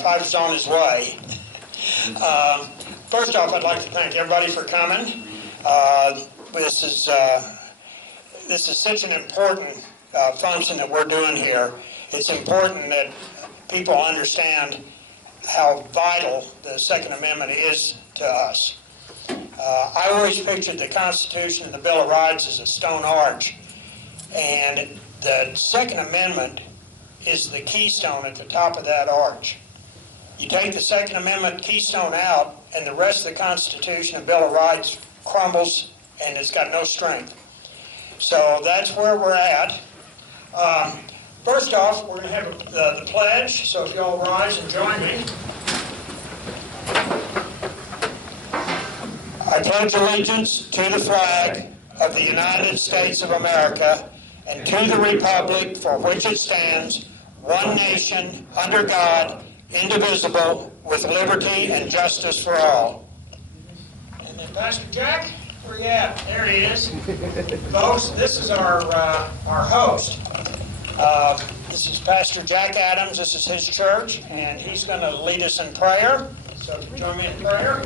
Pfeiffer's on his way. First off, I'd like to thank everybody for coming. This is such an important function that we're doing here. It's important that people understand how vital the Second Amendment is to us. I always pictured the Constitution and the Bill of Rights as a stone arch, and the Second Amendment is the keystone at the top of that arch. You take the Second Amendment keystone out, and the rest of the Constitution and Bill of Rights crumbles, and it's got no strength. So that's where we're at. First off, we're going to have the pledge, so if you all rise and join me. I pledge allegiance to the flag of the United States of America and to the republic for which it stands, one nation, under God, indivisible, with liberty and justice for all. And then Pastor Jack, where you at? There he is. Folks, this is our host. This is Pastor Jack Adams. This is his church, and he's going to lead us in prayer. So join me in prayer.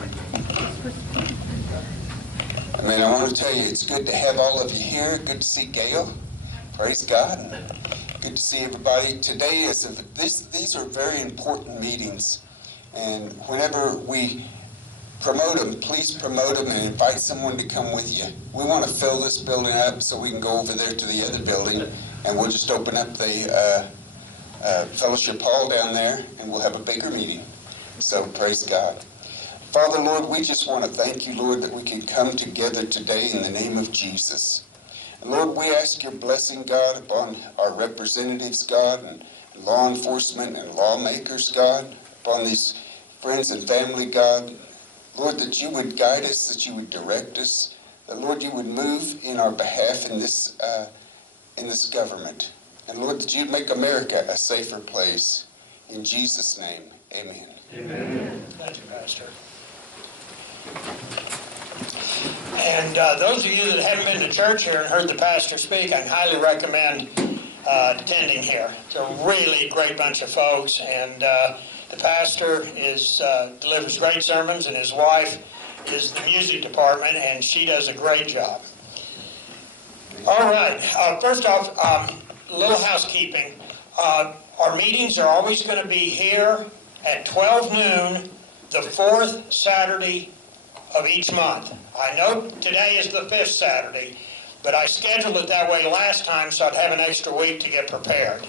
I want to tell you, it's good to have all of you here. Good to see Gail. Praise God. And good to see everybody. Today, these are very important meetings. And whenever we promote them, please promote them and invite someone to come with you. We want to fill this building up so we can go over there to the other building, and we'll just open up the fellowship hall down there, and we'll have a bigger meeting. So praise God. Father, Lord, we just want to thank you, Lord, that we can come together today in the name of Jesus. And Lord, we ask your blessing, God, upon our representatives, God, and law enforcement and lawmakers, God, upon these friends and family, God. Lord, that you would guide us, that you would direct us, that, Lord, you would move in our behalf in this government. And, Lord, that you'd make America a safer place. In Jesus' name, amen. Amen. Thank you, Pastor. And those of you that haven't been to church here and heard the pastor speak, I highly recommend attending here. It's a really great bunch of folks, and the pastor delivers great sermons, and his wife is the music department, and she does a great job. All right. First off, a little housekeeping. Our meetings are always going to be here at 12 noon, the fourth Saturday of each month. I know today is the 5th Saturday, but I scheduled it that way last time so I'd have an extra week to get prepared.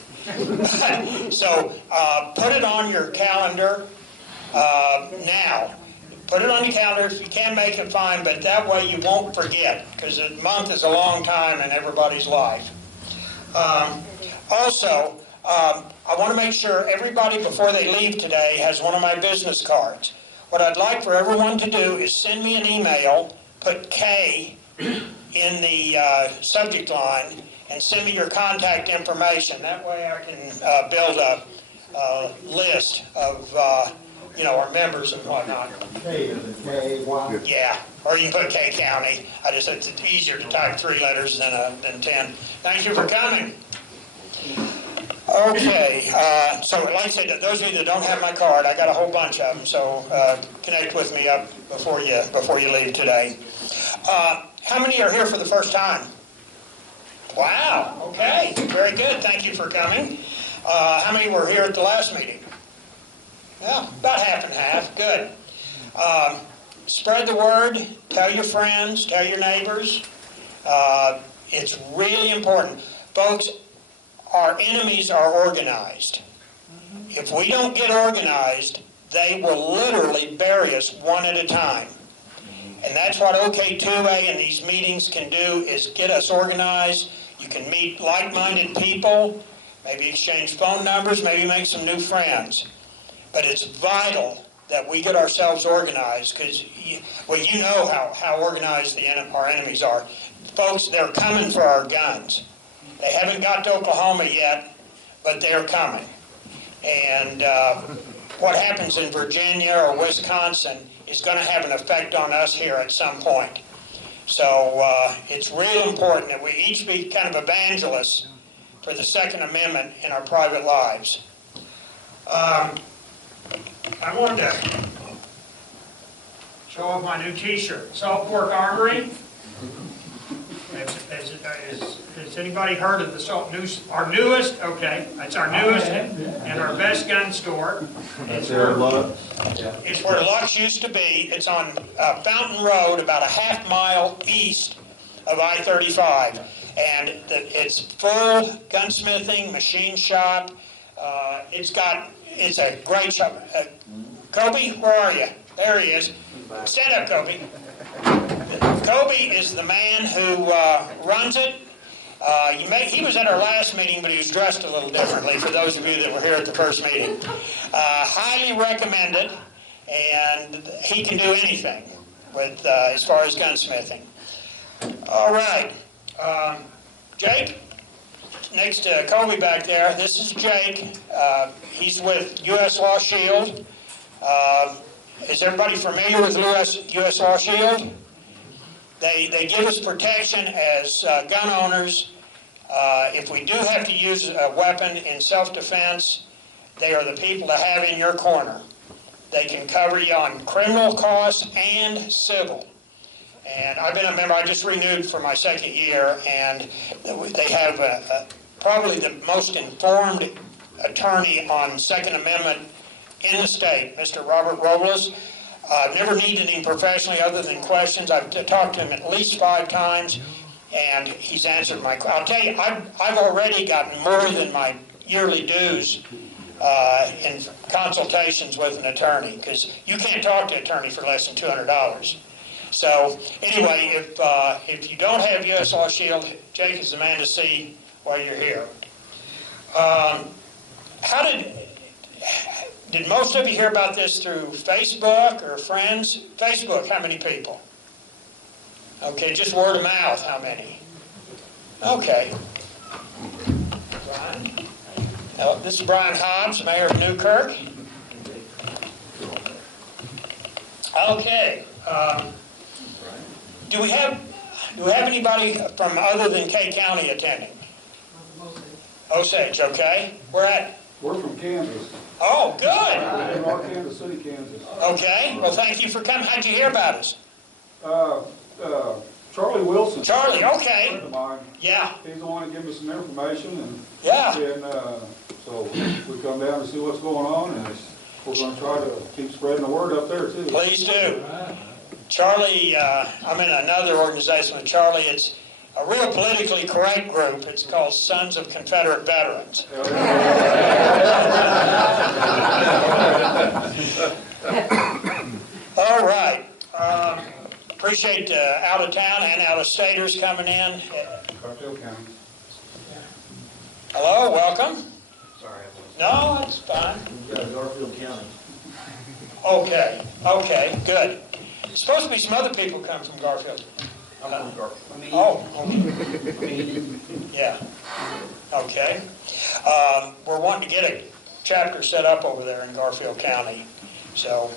So put it on your calendar now. Put it on your calendar. If you can make it, fine, but that way you won't forget, because a month is a long time in everybody's life. Also, I want to make sure everybody before they leave today has one of my business cards. What I'd like for everyone to do is send me an email, put K in the subject line, and send me your contact information. That way I can build a list of our members and whatnot. K is a K1. Yeah, or you can put K County. It's easier to type 3 letters than 10. Thank you for coming. Okay, so like I said, those of you that don't have my card, I got a whole bunch of them, so connect with me up before you leave today. How many are here for the first time? Wow, okay, very good. Thank you for coming. How many were here at the last meeting? Yeah, about half and half. Good. Spread the word. Tell your friends. Tell your neighbors. It's really important. Folks, our enemies are organized. If we don't get organized, they will literally bury us one at a time. And that's what Ok2A and these meetings can do, is get us organized. You can meet like-minded people, maybe exchange phone numbers, maybe make some new friends. But it's vital that we get ourselves organized, because you know how organized our enemies are. Folks, they're coming for our guns. They haven't got to Oklahoma yet, but they're coming. And what happens in Virginia or Wisconsin is going to have an effect on us here at some point. So it's real important that we each be kind of evangelists for the Second Amendment in our private lives. I wanted to show off my new T-shirt, Salt Pork Armory. Has anybody heard of our newest, okay, it's our newest and our best gun store. It's where Lutz used to be. It's on Fountain Road, about a half-mile east of I-35. And it's full gunsmithing, machine shop. It's a great shop. Kobe, where are you? There he is. Stand up, Kobe. Kobe is the man who runs it. He was at our last meeting, but he was dressed a little differently, for those of you that were here at the first meeting. Highly recommended, and he can do anything with as far as gunsmithing. All right. Jake, next to Kobe back there, this is Jake. He's with U.S. Law Shield. Is everybody familiar with U.S. Law Shield? They give us protection as gun owners. If we do have to use a weapon in self-defense, they are the people to have in your corner. They can cover you on criminal costs and civil. And I've been a member, I just renewed for my second year, and they have probably the most informed attorney on Second Amendment in the state, Mr. Robert Robles. I've never needed him professionally other than questions. I've talked to him at least 5 times, and he's answered my questions. I'll tell you, I've already gotten more than my yearly dues in consultations with an attorney, because you can't talk to an attorney for less than $200. So anyway, if you don't have U.S. Law Shield, Jake is the man to see while you're here. Did most of you hear about this through Facebook or friends? Facebook, how many people? Okay, just word of mouth, how many? Okay. Brian? No, this is Brian Hobbs, Mayor of Newkirk. Okay. Do we have anybody from other than K County attending? Osage, okay. Where at? We're from Kansas. Oh, good. We're in Kansas City, Kansas. Okay. Well, thank you for coming. How'd you hear about us? Charlie Wilson. Charlie, A okay. friend of mine. Yeah. He's the one that gave me some information, and Yeah. so we come down to see what's going on, and we're going to try to keep spreading the word up there too. Please do. Charlie, I'm in another organization with Charlie. It's a real politically correct group. It's called Sons of Confederate Veterans. All right. Appreciate out of town and out of staters coming in. Garfield County. Hello, welcome. Sorry. No, it's fine. We've got Garfield County. Okay, good. There's supposed to be some other people come from Garfield. I'm from Garfield. Oh, okay. Yeah. Okay. We're wanting to get a chapter set up over there in Garfield County. So,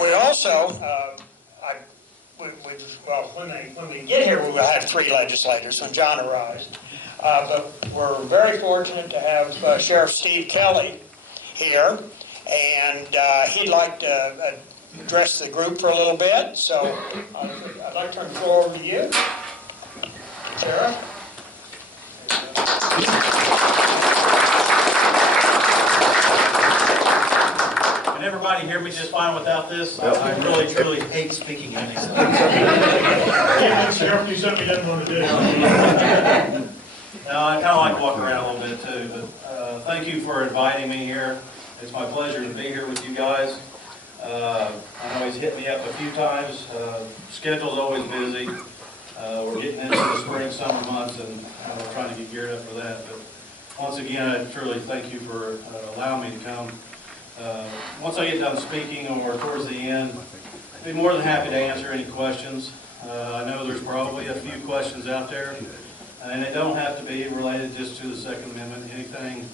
we also, when we get here, we will have 3 legislators when John arrives. But we're very fortunate to have Sheriff Steve Kelly here, and he'd like to address the group for a little bit. So I'd like to turn the floor over to you, Sheriff. Can everybody hear me just fine without this? I really, truly hate speaking in these things. Sheriff do something he doesn't want to do. No, I kind of like to walk around a little bit too, but thank you for inviting me here. It's my pleasure to be here with you guys. I know he's hit me up a few times. Schedule's always busy. We're getting into the spring, summer months, and we're trying to get geared up for that. But once again, I truly thank you for allowing me to come. Once I get done speaking or towards the end, I'd be more than happy to answer any questions. I know there's probably a few questions out there, and they don't have to be related just to the Second Amendment. Anything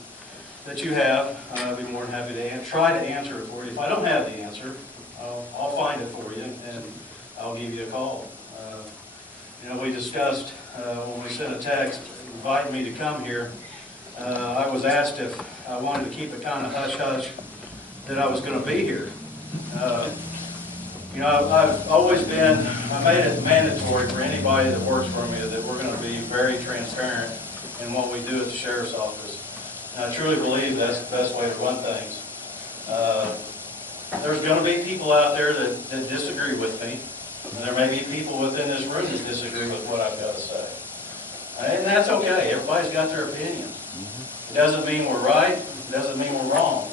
that you have, I'd be more than happy to try to answer it for you. If I don't have the answer, I'll find it for you, and I'll give you a call. We discussed when we sent a text inviting me to come here, I was asked if I wanted to keep it kind of hush-hush that I was going to be here. You know, I've always been, I made it mandatory for anybody that works for me that we're going to be very transparent in what we do at the sheriff's office. And I truly believe that's the best way to run things. There's going to be people out there that disagree with me, and there may be people within this room that disagree with what I've got to say. And that's okay. Everybody's got their opinions. It doesn't mean we're right. It doesn't mean we're wrong.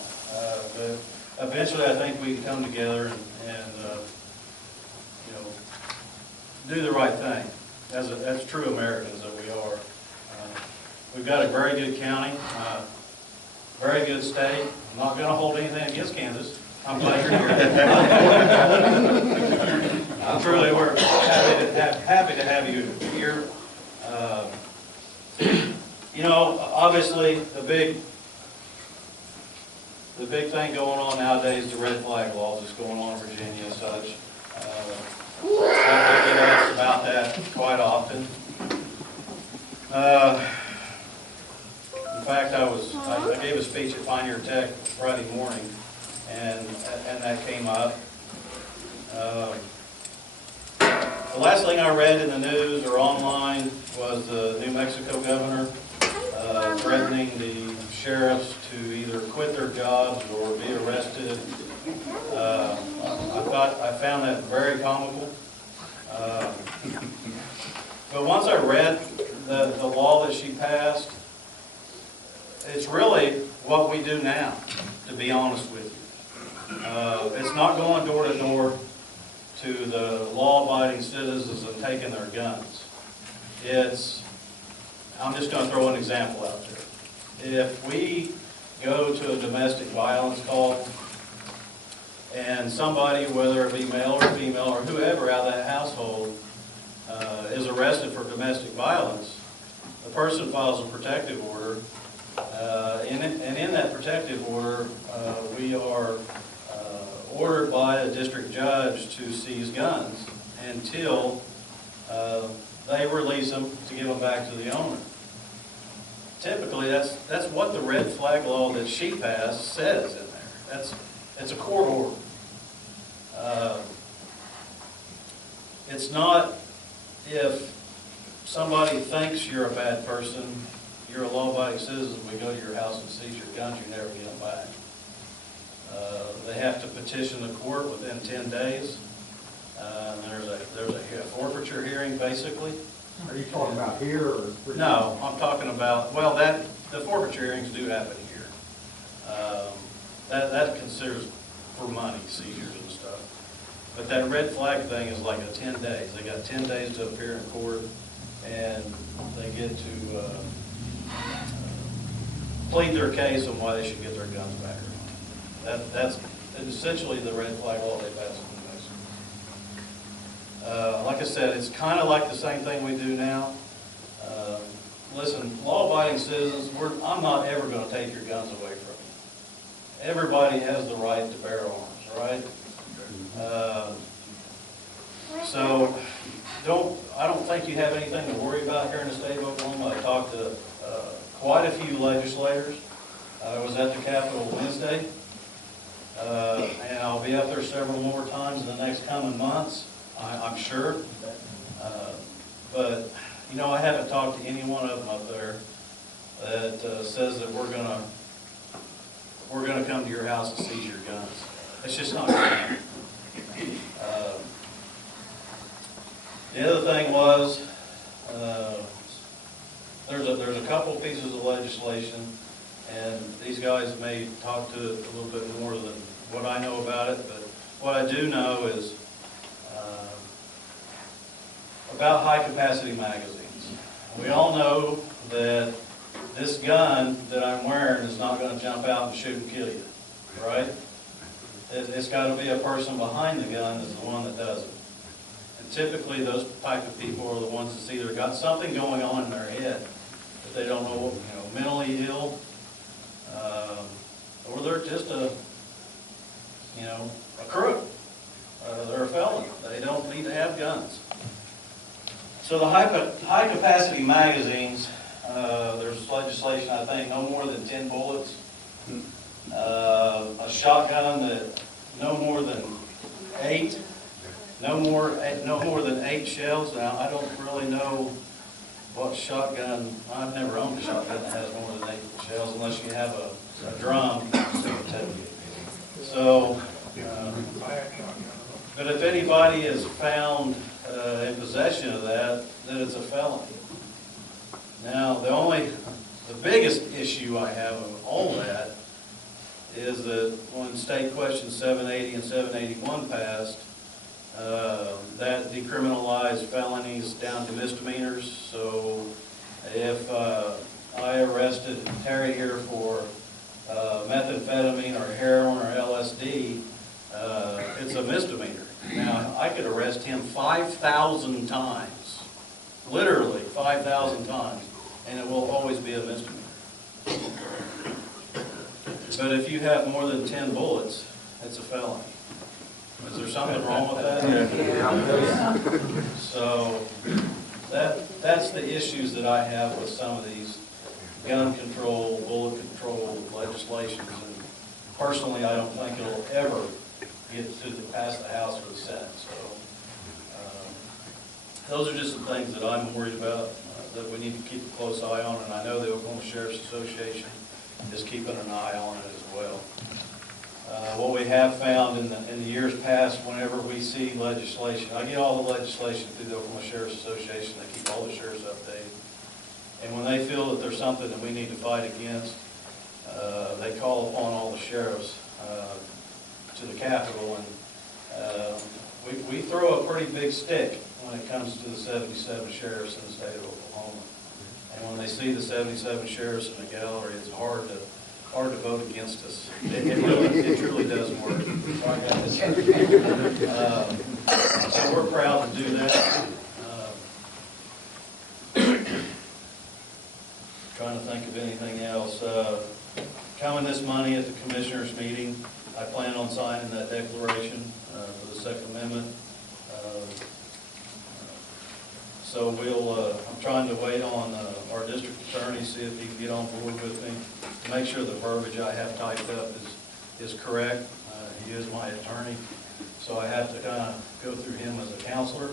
But eventually, I think we can come together and you know, do the right thing as true Americans that we are. We've got a very good county, very good state. I'm not going to hold anything against Kansas. I'm glad you're here. Truly, we're happy to have you here. You know, obviously, the big thing going on nowadays, the red flag laws that's going on in Virginia and such. I get asked about that quite often. In fact, I gave a speech at Pioneer Tech Friday morning, and that came up. The last thing I read in the news or online was the New Mexico governor threatening the sheriffs to either quit their jobs or be arrested. I found that very comical. But once I read the law that she passed, it's really what we do now, to be honest with you. It's not going door to door to the law-abiding citizens and taking their guns. I'm just going to throw an example out there. If we go to a domestic violence call and somebody, whether it be male or female or whoever out of that household, is arrested for domestic violence, the person files a protective order, and in that protective order, we are ordered by a district judge to seize guns until they release them to give them back to the owner. Typically, that's what the red flag law that she passed says in there. It's a court order. It's not if somebody thinks you're a bad person, you're a law-abiding citizen, we go to your house and seize your guns, you never get them back. They have to petition the court within 10 days. There's a forfeiture hearing, basically. Are you talking about here or? No, I'm talking about, well, the forfeiture hearings do happen here. That considers for money, seizures and stuff. But that red flag thing is like a 10 days. They got 10 days to appear in court, and they get to plead their case on why they should get their guns back or not. That's essentially the red flag law they passed in New Mexico. Like I said, it's kind of like the same thing we do now. Listen, law-abiding citizens, I'm not ever going to take your guns away from you. Everybody has the right to bear arms, right? So I don't think you have anything to worry about here in the state of Oklahoma. I talked to quite a few legislators. I was at the Capitol Wednesday, and I'll be up there several more times in the next coming months, I'm sure. But you know, I haven't talked to any one of them up there that says that we're gonna come to your house and seize your guns. It's just not gonna happen. The other thing was, there's a couple pieces of legislation, and these guys may talk to it a little bit more than what I know about it, but what I do know is about high-capacity magazines. We all know that this gun that I'm wearing is not going to jump out and shoot and kill you, right? It's got to be a person behind the gun that's the one that does it. And typically those type of people are the ones that's either got something going on in their head that they don't know, mentally ill, or they're just a crook. They're a felon. They don't need to have guns. So the high-capacity magazines, there's legislation, I think, no more than 10 bullets. A shot shotgun that no more than 8 shells. Now, I don't really know what shotgun, I've never owned a shotgun that has more than 8 shells unless you have a drum. So, but if anybody is found in possession of that, then it's a felony. Now, the biggest issue I have of all that is that when State Question 780 and 781 passed, that decriminalized felonies down to misdemeanors. So if I arrested Terry here for methamphetamine or heroin or LSD, it's a misdemeanor. Now, I could arrest him 5,000 times, literally 5,000 times, and it will always be a misdemeanor. But if you have more than 10 bullets, it's a felony. Is there something wrong with that? So that's the issues that I have with some of these gun control, bullet control legislations. And personally, I don't think it'll ever get to pass the House or the Senate. So those are just some things that I'm worried about, that we need to keep a close eye on. And I know the Oklahoma Sheriff's Association is keeping an eye on it as well. What we have found in the years past, whenever we see legislation, I get all the legislation through the Oklahoma Sheriff's Association. They keep all the sheriffs updated. And when they feel that there's something that we need to fight against, they call upon all the sheriffs to the Capitol, and we throw a pretty big stick when it comes to the 77 sheriffs in the state of Oklahoma. And when they see the 77 sheriffs in the gallery, it's hard to vote against us. It truly does work. So we're proud to do that. Trying to think of anything else. Coming this Monday at the commissioners' meeting, I plan on signing that declaration for the Second Amendment. So I'm trying to wait on our district attorney, see if he can get on board with me, to make sure the verbiage I have typed up is correct. He is my attorney, so I have to kind of go through him as a counselor.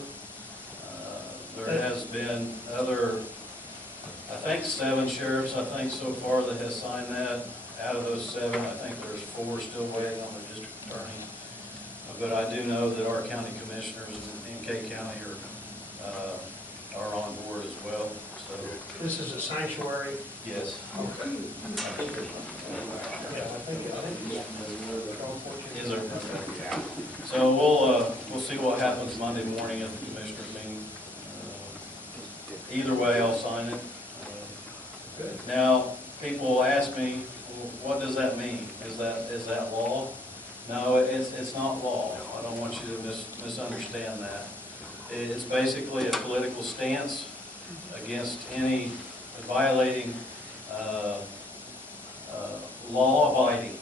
There has been other, I think 7 sheriffs, so far that has signed that. Out of those 7, I think there's 4 still waiting on the district attorney. But I do know that our county commissioners in K County are on board as well. So This is a sanctuary. yes. Okay. Yeah, I think Is there? So we'll see what happens Monday morning at the commissioners meeting. Either way, I'll sign it. Now, people ask me, well, what does that mean? Is that law? No, it's not law. I don't want you to misunderstand that. It's basically a political stance against any violating law-abiding.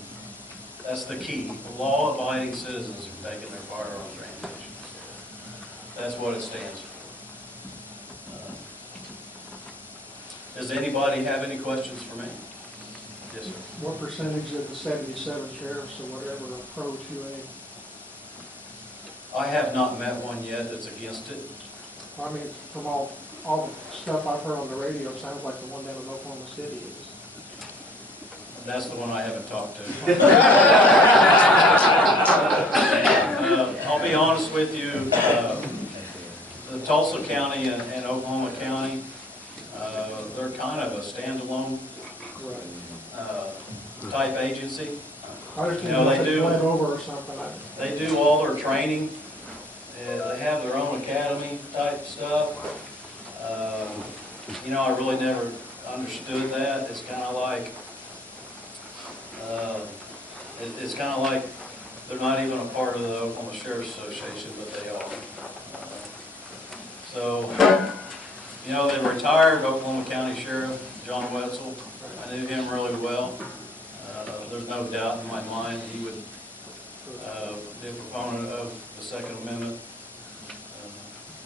That's the key. Law-abiding citizens are taking their firearms or ammunition. That's what it stands for. Does anybody have any questions for me? Yes, sir. What percentage of the 77 sheriffs or whatever are pro 2A? I have not met one yet that's against it. I mean, from all the stuff I've heard on the radio, it sounds like the one down in Oklahoma City is. That's the one I haven't talked to. I'll be honest with you, the Tulsa County and Oklahoma County, they're kind of a standalone type agency. I just You know, they do. Went over or something. They do all their training. They have their own academy type stuff. You know, I really never understood that. It's kind of like they're not even a part of the Oklahoma Sheriff's Association, but they are. So, you know, the retired Oklahoma County Sheriff, John Wetzel, I knew him really well. There's no doubt in my mind he would be a proponent of the Second Amendment.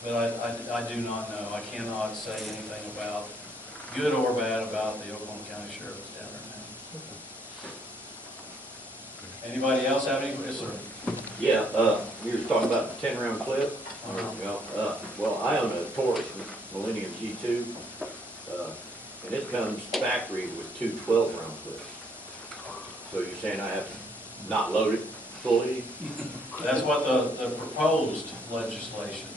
But I do not know. I cannot say anything about, good or bad, about the Oklahoma County Sheriff that's down there Anybody else have any? Yes, sir. Yeah, you were talking about the 10-round clip. Well, I own a Taurus Millennium G2, and it comes factory with two 12-round clips. So you're saying I have to not load it fully? That's what the proposed legislation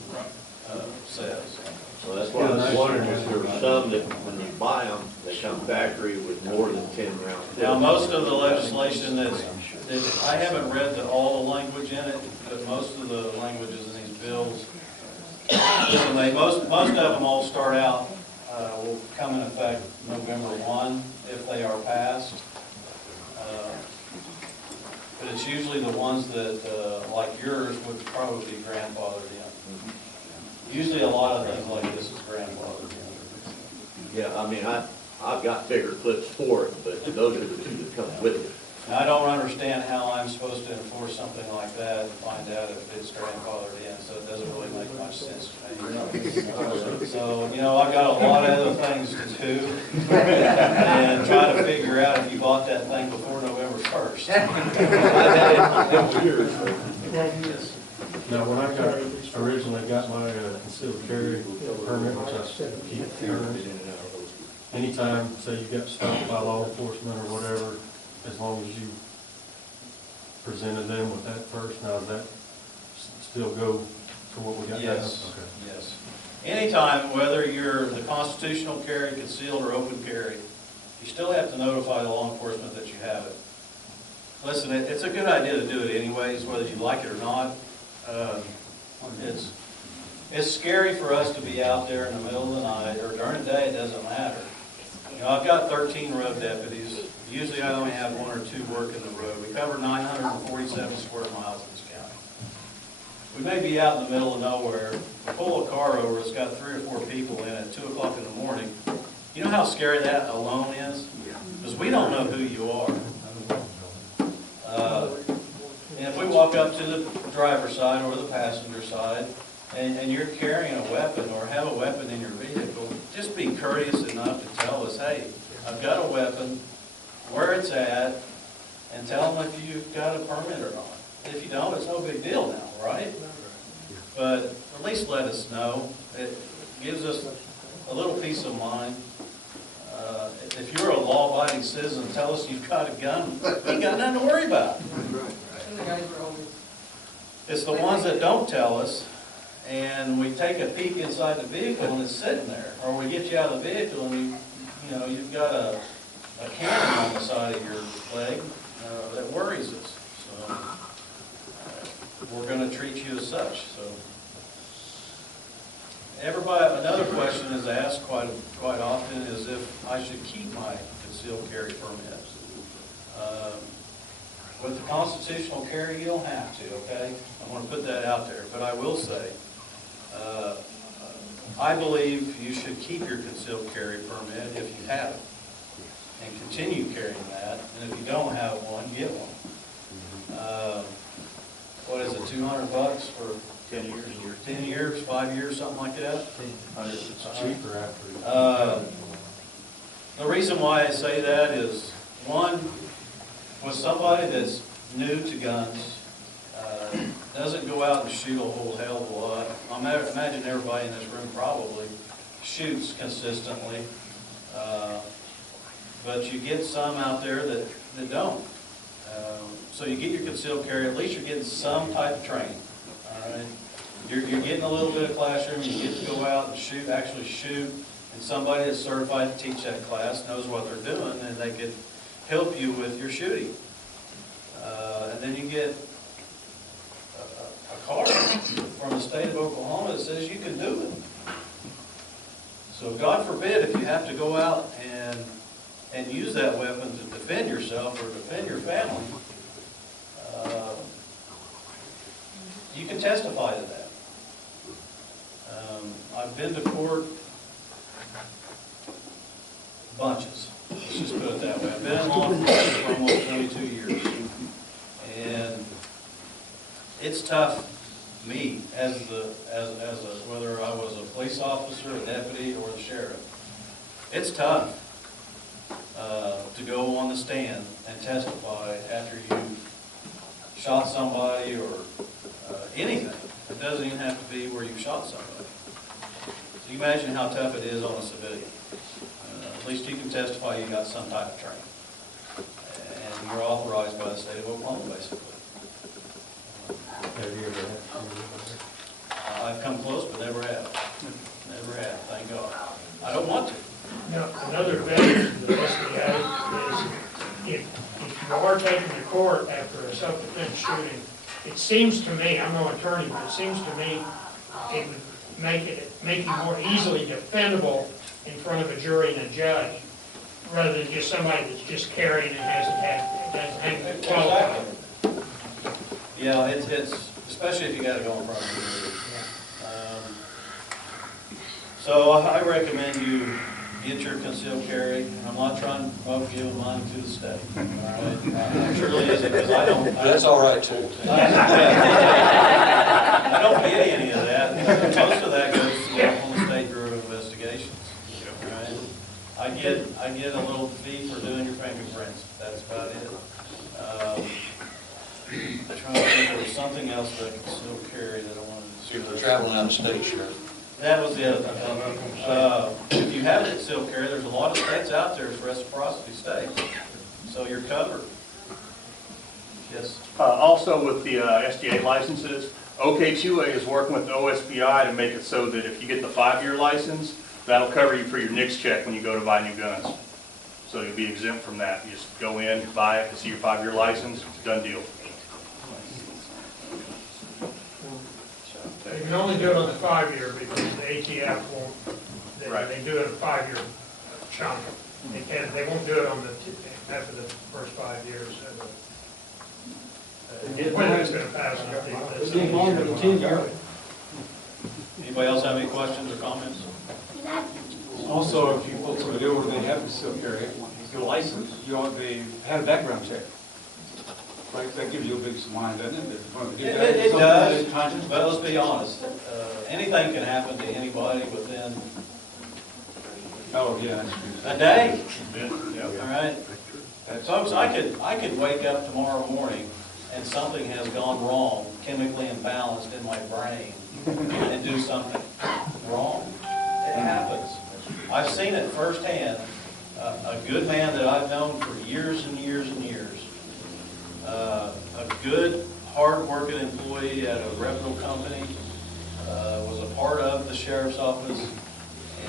says. Well, that's what I was wondering, is there some that when you buy them, they come factory with more than 10-round clips? Now, most of the legislation I haven't read all the language in it, but most of the languages in these bills, listen, most of them all start out, will come in effect November 1 if they are passed. But it's usually the ones that, like yours, would probably be grandfathered in. Usually a lot of things like this is grandfathered in. Yeah, I mean, I've got bigger clips for it, but those are the two that come with it. And I don't understand how I'm supposed to enforce something like that and find out if it's grandfathered in, so it doesn't really make much sense to me. So, I've got a lot of other things to do and try to figure out if you bought that thing before November 1st. Now, when I originally got my concealed carry permit, which I keep current, anytime, say you got stopped by law enforcement or whatever, as long as you presented them with that first, now does that still go for what we got now? Yes, Okay. yes. Anytime, whether you're the constitutional carry, concealed, or open carry, you still have to notify the law enforcement that you have it. Listen, it's a good idea to do it anyways, whether you like it or not. It's scary for us to be out there in the middle of the night, or during the day, it doesn't matter. I've got 13 road deputies. Usually I only have 1 or 2 working the road. We cover 947 square miles in this county. We may be out in the middle of nowhere, pull a car over, it's got 3 or 4 people in it at 2 o'clock in the morning. You know how scary that alone is? Because we don't know who you are. And if we walk up to the driver's side or the passenger side, and you're carrying a weapon or have a weapon in your vehicle, just be courteous enough to tell us, hey, I've got a weapon, where it's at, and tell them if you've got a permit or not. If you don't, it's no big deal now, right? But at least let us know. It gives us a little peace of mind. If you're a law-abiding citizen, tell us you've got a gun. We ain't got nothing to worry about. It's the ones that don't tell us, and we take a peek inside the vehicle and it's sitting there. Or we get you out of the vehicle and you've got a cannon on the side of your leg that worries us. So we're going to treat you as such. So another question is asked quite often is if I should keep my concealed carry permits. With the constitutional carry, you don't have to, okay? I want to put that out there. But I will say, I believe you should keep your concealed carry permit if you have it, and continue carrying that. And if you don't have one, get one. What is it, $200 for 10 years? 10 years, 5 years, something like that? It's cheaper after. The reason why I say that is, one, with somebody that's new to guns, doesn't go out and shoot a whole hell of a lot. I imagine everybody in this room probably shoots consistently, but you get some out there that don't. So you get your concealed carry, at least you're getting some type of training. All right? You're getting a little bit of classroom, you get to go out and actually shoot, and somebody that's certified to teach that class knows what they're doing, and they could help you with your shooting. And then you get a card from the state of Oklahoma that says you can do it. So God forbid if you have to go out and use that weapon to defend yourself or defend your family, you can testify to that. I've been to court bunches. Let's just put it that way. I've been in law enforcement for almost 22 years. And it's tough, me, as whether I was a police officer, a deputy, or the sheriff. It's tough to go on the stand and testify after you shot somebody or anything. It doesn't even have to be where you've shot somebody. So you imagine how tough it is on a civilian. At least you can testify you got some type of training. And you're authorized by the state of Oklahoma, basically. Have you ever had? I've come close, but never have. Never have, thank God. I don't want to. Now, another advantage of the SBA is if you are taken to court after a self-defense shooting, it seems to me, I'm no attorney, but it seems to me it would make you more easily defendable in front of a jury and a judge, rather than just somebody that's just carrying and hasn't qualified. Yeah, it's especially if you got to go in front of the jury. So I recommend you get your concealed carry. I'm not trying to provoke you money to the state. All right? It surely isn't, because I don't. That's all right too. I don't get any of that. Most of that goes to the Oklahoma State Bureau of Investigations. All right? I get a little fee for doing your fingerprints. That's about it. I'm trying to think, there was something else that I could still carry that I wanted to. If you're traveling out of state, sure. That was the other thing. If you have it still carry, there's a lot of states out there as reciprocity states, so you're covered. Yes. Also with the SDA licenses, Ok2A is working with the OSBI to make it so that if you get the 5-year license, that'll cover you for your NICS check when you go to buy new guns. So you'll be exempt from that. You just go in, buy it, see your 5-year license, done deal. You can only do it on the 5-year because the ATF won't, they do it in a 5-year chunk. They won't do it on after the first 5 years. Whether it's going to pass or not, that's It's longer than 10 years. Anybody else have any questions or comments? Also, if you folks are deal where they have concealed carry, your license, you ought to have a background check. Right, that gives you a big mind, doesn't it? It does, but let's be honest. Anything can happen to anybody within Oh, yeah. a day. All right? Folks, I could wake up tomorrow morning and something has gone wrong, chemically imbalanced in my brain, and do something wrong. It happens. I've seen it firsthand. A good man that I've known for years and years and years, a good, hard-working employee at a reputable company, was a part of the sheriff's office,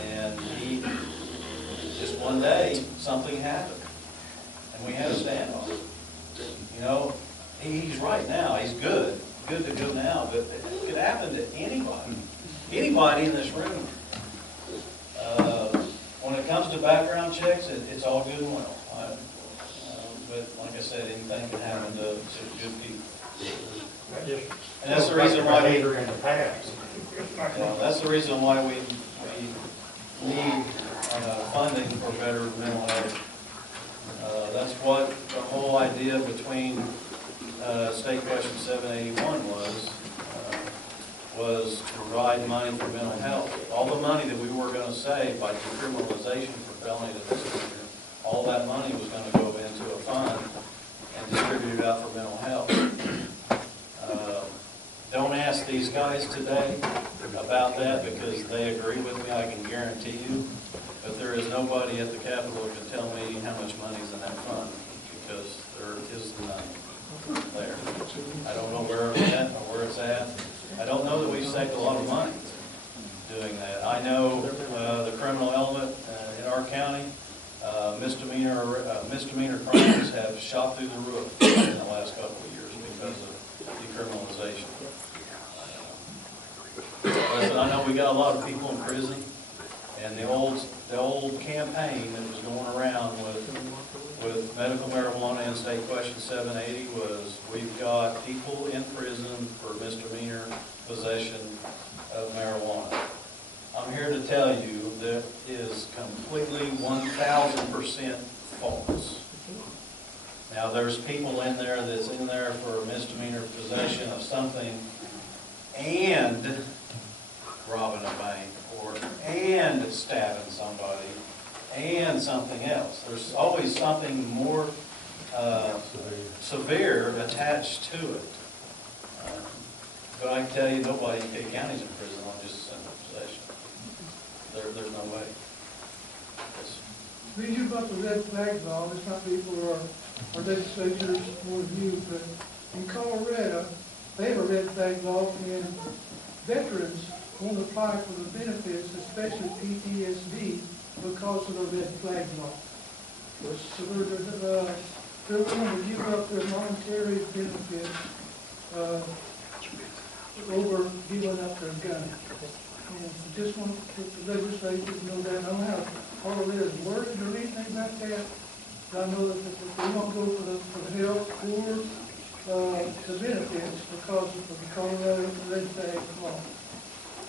and he, just one day, something happened, and we had a standoff. You know, he's right now, he's good to go now, but it could happen to anybody in this room. When it comes to background checks, it's all good and well. But like I said, anything can happen to good people. And that's the reason why that's the reason why we need funding for better mental health. That's what the whole idea between State Question 781 was to provide money for mental health. All the money that we were going to save by decriminalization for felony misdemeanor, all that money was going to go into a fund and distributed out for mental health. Don't ask these guys today about that because they agree with me, I can guarantee you. But there is nobody at the Capitol who can tell me how much money is in that fund because there is none there. I don't know where it's at or where it's at. I don't know that we've saved a lot of money doing that. I know the criminal element in our county, misdemeanor crimes have shot through the roof in the last couple of years because of decriminalization. Listen, I know we got a lot of people in prison, and the old campaign that was going around with medical marijuana and State Question 780 was, we've got people in prison for misdemeanor possession of marijuana. I'm here to tell you that is completely 1,000% false. Now, there's people in there that's in there for misdemeanor possession of something and robbing a bank and stabbing somebody and something else. There's always something more severe attached to it. But I can tell you, nobody in K County's in prison on just a simple possession. There's no way. Read you about the red flag law, it's not people or legislatures more than you, but in Colorado, they have a red flag law, and veterans won't apply for the benefits, especially PTSD, because of the red flag law. So they're going to give up their monetary benefits over giving up their gun. And I just want the legislators to know that. I don't have all of this worded or anything about that, but I know that if they won't go for the health or the benefits because of the Colorado red flag law.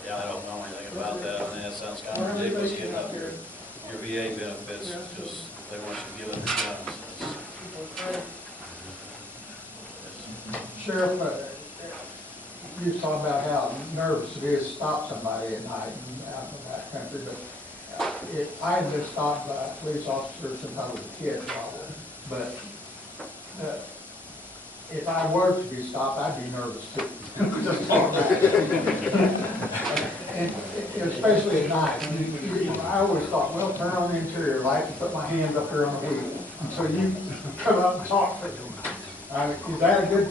Yeah, I don't know anything about that. I mean, that sounds kind of ridiculous, giving up your VA benefits because they want you to give up your guns. Sheriff, you was talking about how nervous it is to stop somebody at night and out in that country, but if I had been stopped by a police officer since I was a kid, probably, but if I were to be stopped, I'd be nervous too. Just talking about it. And especially at night. I always thought, well, turn on the interior light and put my hand up here on the wheel until you come up and talk to them. Is that a good?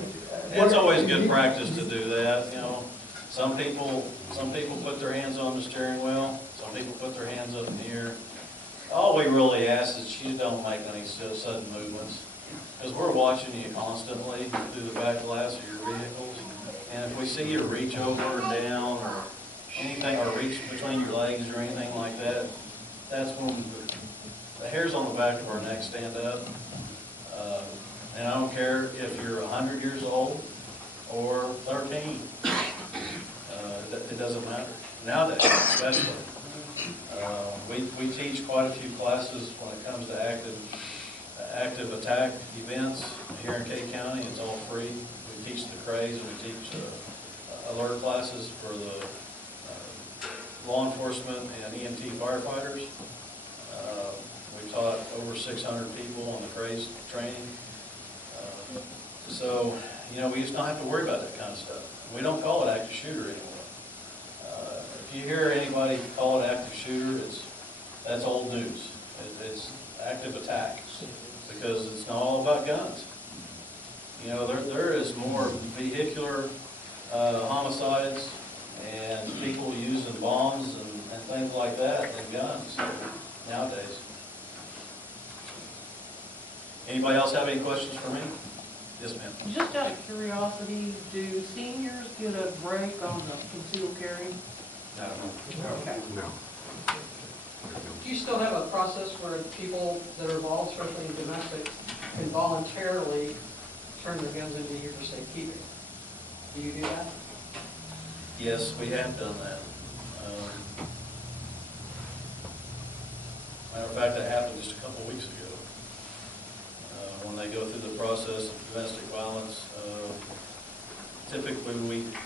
It's always good practice to do that, you know. Some people put their hands on the steering wheel, some people put their hands up in the air. All we really ask is you don't make any sudden movements, because we're watching you constantly through the back glass of your vehicles. And if we see you reach over and down or anything, or reach between your legs or anything like that, that's when the hairs on the back of our neck stand up. And I don't care if you're 100 years old or 13. It doesn't matter. Nowadays, especially. We teach quite a few classes when it comes to active attack events here in K County. It's all free. We teach the craze and we teach alert classes for the law enforcement and EMT firefighters. We taught over 600 people on the craze training. So, you know, we just don't have to worry about that kind of stuff. We don't call it active shooter anymore. If you hear anybody call it active shooter, that's old news. It's active attack because it's not all about guns. You know, there is more vehicular homicides and people using bombs and things like that than guns nowadays. Anybody else have any questions for me? Yes, ma'am. Just out of curiosity, do seniors get a break on the concealed carry? No. Okay. No. Do you still have a process where people that are involved, especially in domestic, can voluntarily turn their guns into you for safekeeping? Do you do that? Yes, we have done that. Matter of fact, that happened just a couple of weeks ago. When they go through the process of domestic violence, typically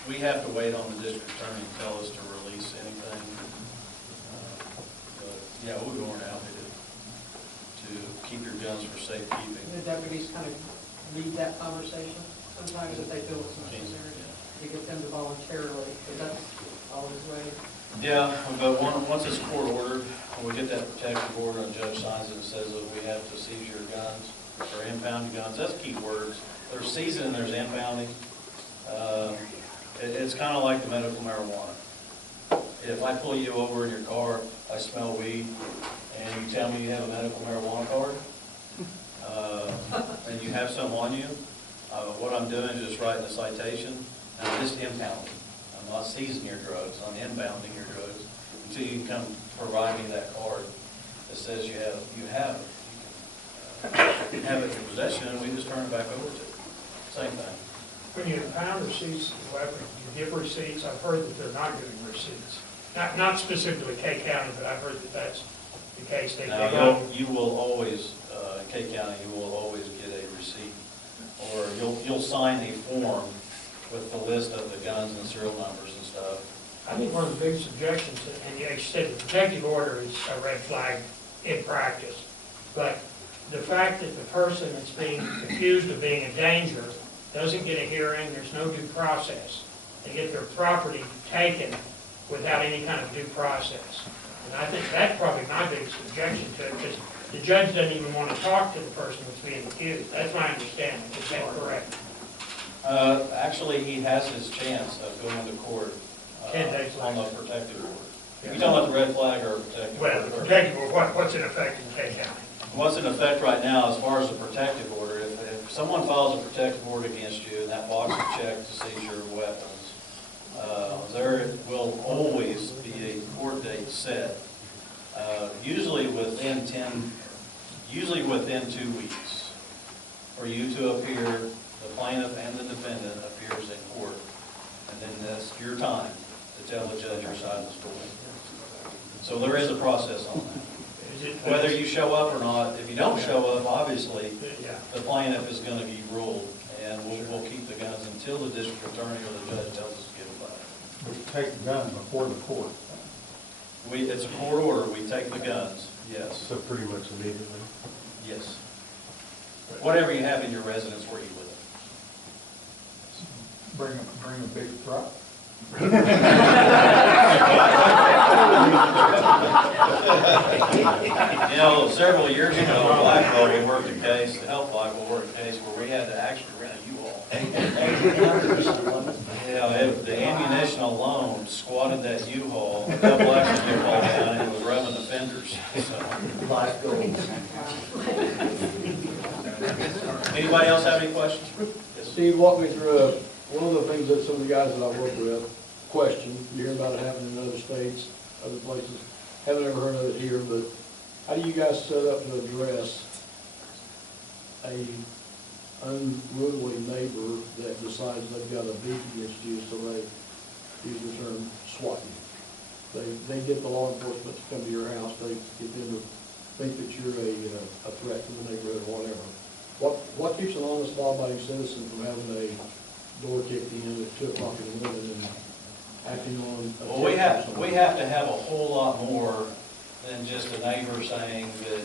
we have to wait on the district attorney to tell us to release anything. But yeah, we're going out to keep your guns for safekeeping. The deputies kind of lead that conversation sometimes if they feel it's necessary. You get them to voluntarily, but that's always the way. Yeah, but once it's court ordered, when we get that protective order and the judge signs it and says that we have to seize your guns or impound your guns, that's key words. There's seizing and there's impounding. It's kind of like the medical marijuana. If I pull you over in your car, I smell weed, and you tell me you have a medical marijuana card, and you have some on you, what I'm doing is just writing a citation, and I'm just impounding. I'm not seizing your drugs, I'm impounding your drugs until you can come provide me that card that says you have it. You have it in possession, and we just turn it back over to you. Same thing. When you impound receipts of the weapon, you give receipts. I've heard that they're not giving receipts. Not specifically K County, but I've heard that that's the case. Now, you will always, in K County, you will always get a receipt, or you'll sign a form with the list of the guns and serial numbers and stuff. I think one of the biggest objections, and you said the protective order is a red flag in practice, but the fact that the person that's being accused of being a danger doesn't get a hearing, there's no due process. They get their property taken without any kind of due process. And I think that's probably my biggest objection to it, because the judge doesn't even want to talk to the person that's being accused. That's my understanding. Is that correct? Actually, he has his chance of going to court 10 days on later. the protective order. You talking about the red flag or protective order? Well, the protective order, what's in effect in K County? What's in effect right now, as far as the protective order, if someone files a protective order against you and that box is checked to seize your weapons, there will always be a court date set, usually within 2 weeks, for you to appear. The plaintiff and the defendant appears in court, and then that's your time to tell the judge your side of the story. So there is a process on that. Whether you show up or not, if you don't show up, obviously, the plaintiff is going to be ruled, and we'll keep the guns until the district attorney or the judge tells us to give them back. We take the guns before the court. It's a court order, we take the guns, yes. So pretty much immediately. Yes. Whatever you have in your residence where you live. Bring a big truck. You know, several years ago, Blackwell, we worked a case, the health Blackwell worked a case where we had to actually rent a U-Haul. Yeah, the ammunition alone squatted that U-Haul, a couple extra U-Haul down, and it was rubbing the fenders, so. Life goals. Anybody else have any questions? Yes. Steve, walk me through, one of the things that some of the guys that I work with question, you hear about it happening in other states, other places, haven't ever heard of it here, but how do you guys set up to address a unruly neighbor that decides they've got a beef against you, so they use the term swat you? They get the law enforcement to come to your house, they get them to think that you're a threat to the neighborhood or whatever. What keeps an honest, law-abiding citizen from having a door kicked in at 2 o'clock in the morning and acting on? Well, we have to have a whole lot more than just a neighbor saying that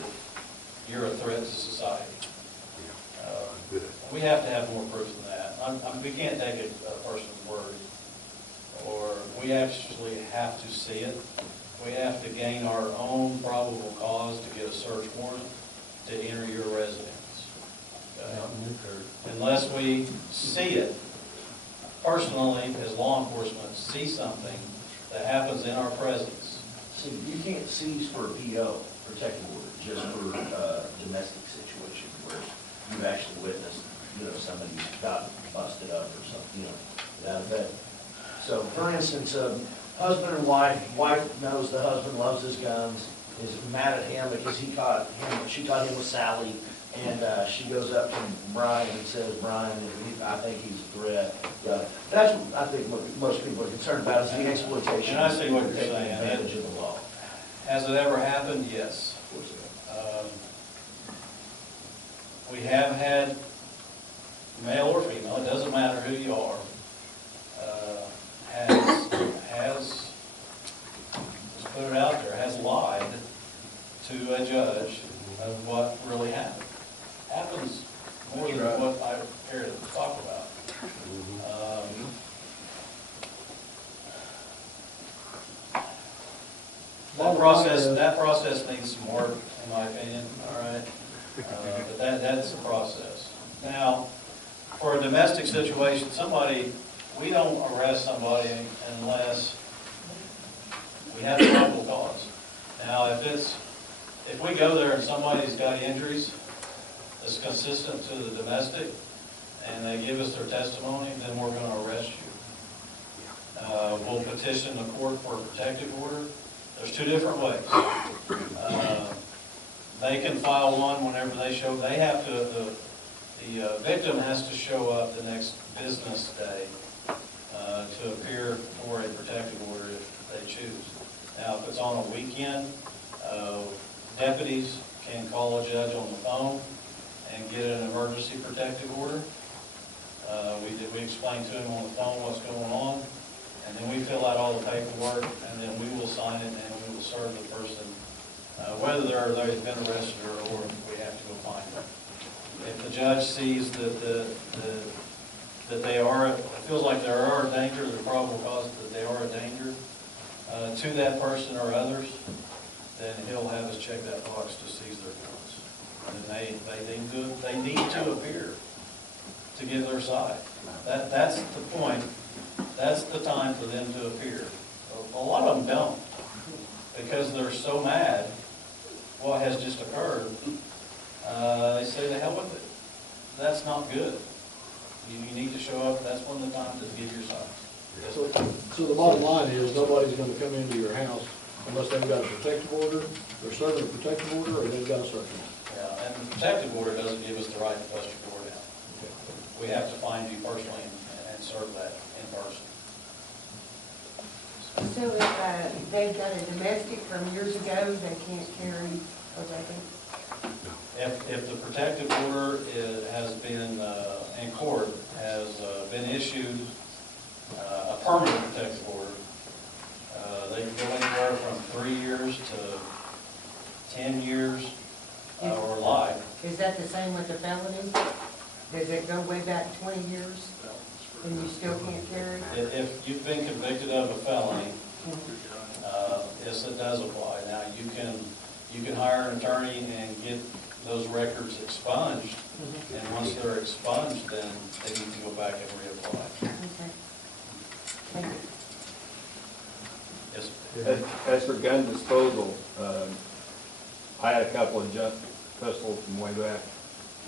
you're a threat to society. We have to have more proof than that. We can't take a person's word, or we actually have to see it. We have to gain our own probable cause to get a search warrant to enter your residence. Unless we see it personally, as law enforcement, see something that happens in our presence. See, you can't seize for a PO, protective order, just for a domestic situation where you've actually witnessed, somebody got busted up or something, without a bed. So, for instance, husband and wife knows the husband loves his guns, is mad at him because she caught him with Sally, and she goes up to Brian and says, Brian, I think he's a threat. That's what I think what most people are concerned about is the exploitation. And I see what you're taking saying. advantage of the law. Has it ever happened? Yes. We have had, male or female, it doesn't matter who you are, has, let's put it out there, has lied to a judge of what really happened. Happens more than what I care to talk about. That process needs some work, in my opinion, all right? But that's the process. Now, for a domestic situation, we don't arrest somebody unless we have probable cause. Now, if we go there and somebody's got injuries that's consistent to the domestic, and they give us their testimony, then we're going to arrest you. We'll petition the court for a protective order. There's 2 different ways. They can file one whenever they show. They have to. The victim has to show up the next business day to appear for a protective order if they choose. Now, if it's on a weekend, deputies can call a judge on the phone and get an emergency protective order. We explain to him on the phone what's going on, and then we fill out all the paperwork, and then we will sign it, and we will serve the person whether they've been arrested or we have to go find them. If the judge sees that they are, feels like there are a danger, there's a probable cause that they are a danger to that person or others, then he'll have us check that box to seize their guns. And they need to appear to give their side. That's the point. That's the time for them to appear. A lot of them don't, because they're so mad what has just occurred. They say the hell with it. That's not good. You need to show up. That's when the time to give your side. So the bottom line is, nobody's gonna come into your house unless they've got a protective order, they're serving a protective order, or they've got a search warrant. Yeah, and the protective order doesn't give us the right to bust your door down. We have to find you personally and serve that in person. So if they've got a domestic from years ago, they can't carry a weapon? If the protective order has been, in court, has been issued, a permanent protective order, they can go anywhere from 3 years to 10 years or life. Is that the same with the felony? Does it go way back 20 years and you still can't carry? If you've been convicted of a felony, yes, it does apply. Now, you can hire an attorney and get those records expunged, and once they're expunged, then they need to go back and reapply. Okay. Thank you. Yes. As for gun disposal, I had a couple of junk pistols from way back.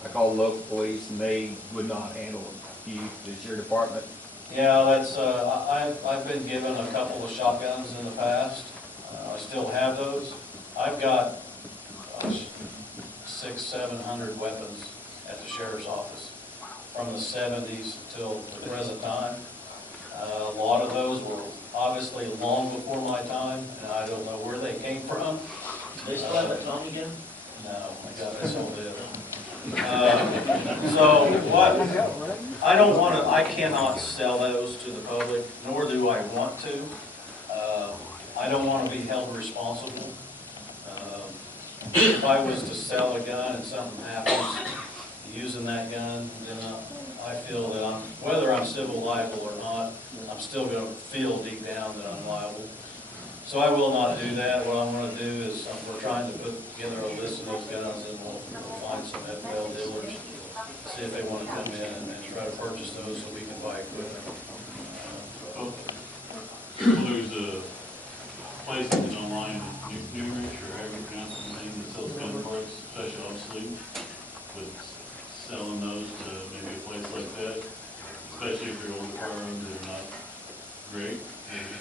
I called local police and they would not handle them. Is your department? Yeah, that's, I've been given a couple of shotguns in the past. I still have those. I've got 600-700 weapons at the sheriff's office from the 70s till the present time. A lot of those were obviously long before my time, and I don't know where they came from. They still have that phone again? No, I got this old deal. So what, I don't want to, I cannot sell those to the public, nor do I want to. I don't want to be held responsible. If I was to sell a gun and something happens using that gun, then I feel that whether I'm civil liable or not, I'm still going to feel deep down that I'm liable. So I will not do that. What I'm going to do is we're trying to put together a list of those guns, and we'll find some FL dealers, see if they want to come in and try to purchase those so we can buy equipment. Well, there's a place that's online, Newrich, or however you pronounce the name, that sells gun parts, especially obsolete, with selling those to maybe a place like that, especially if they're older firearms that are not great.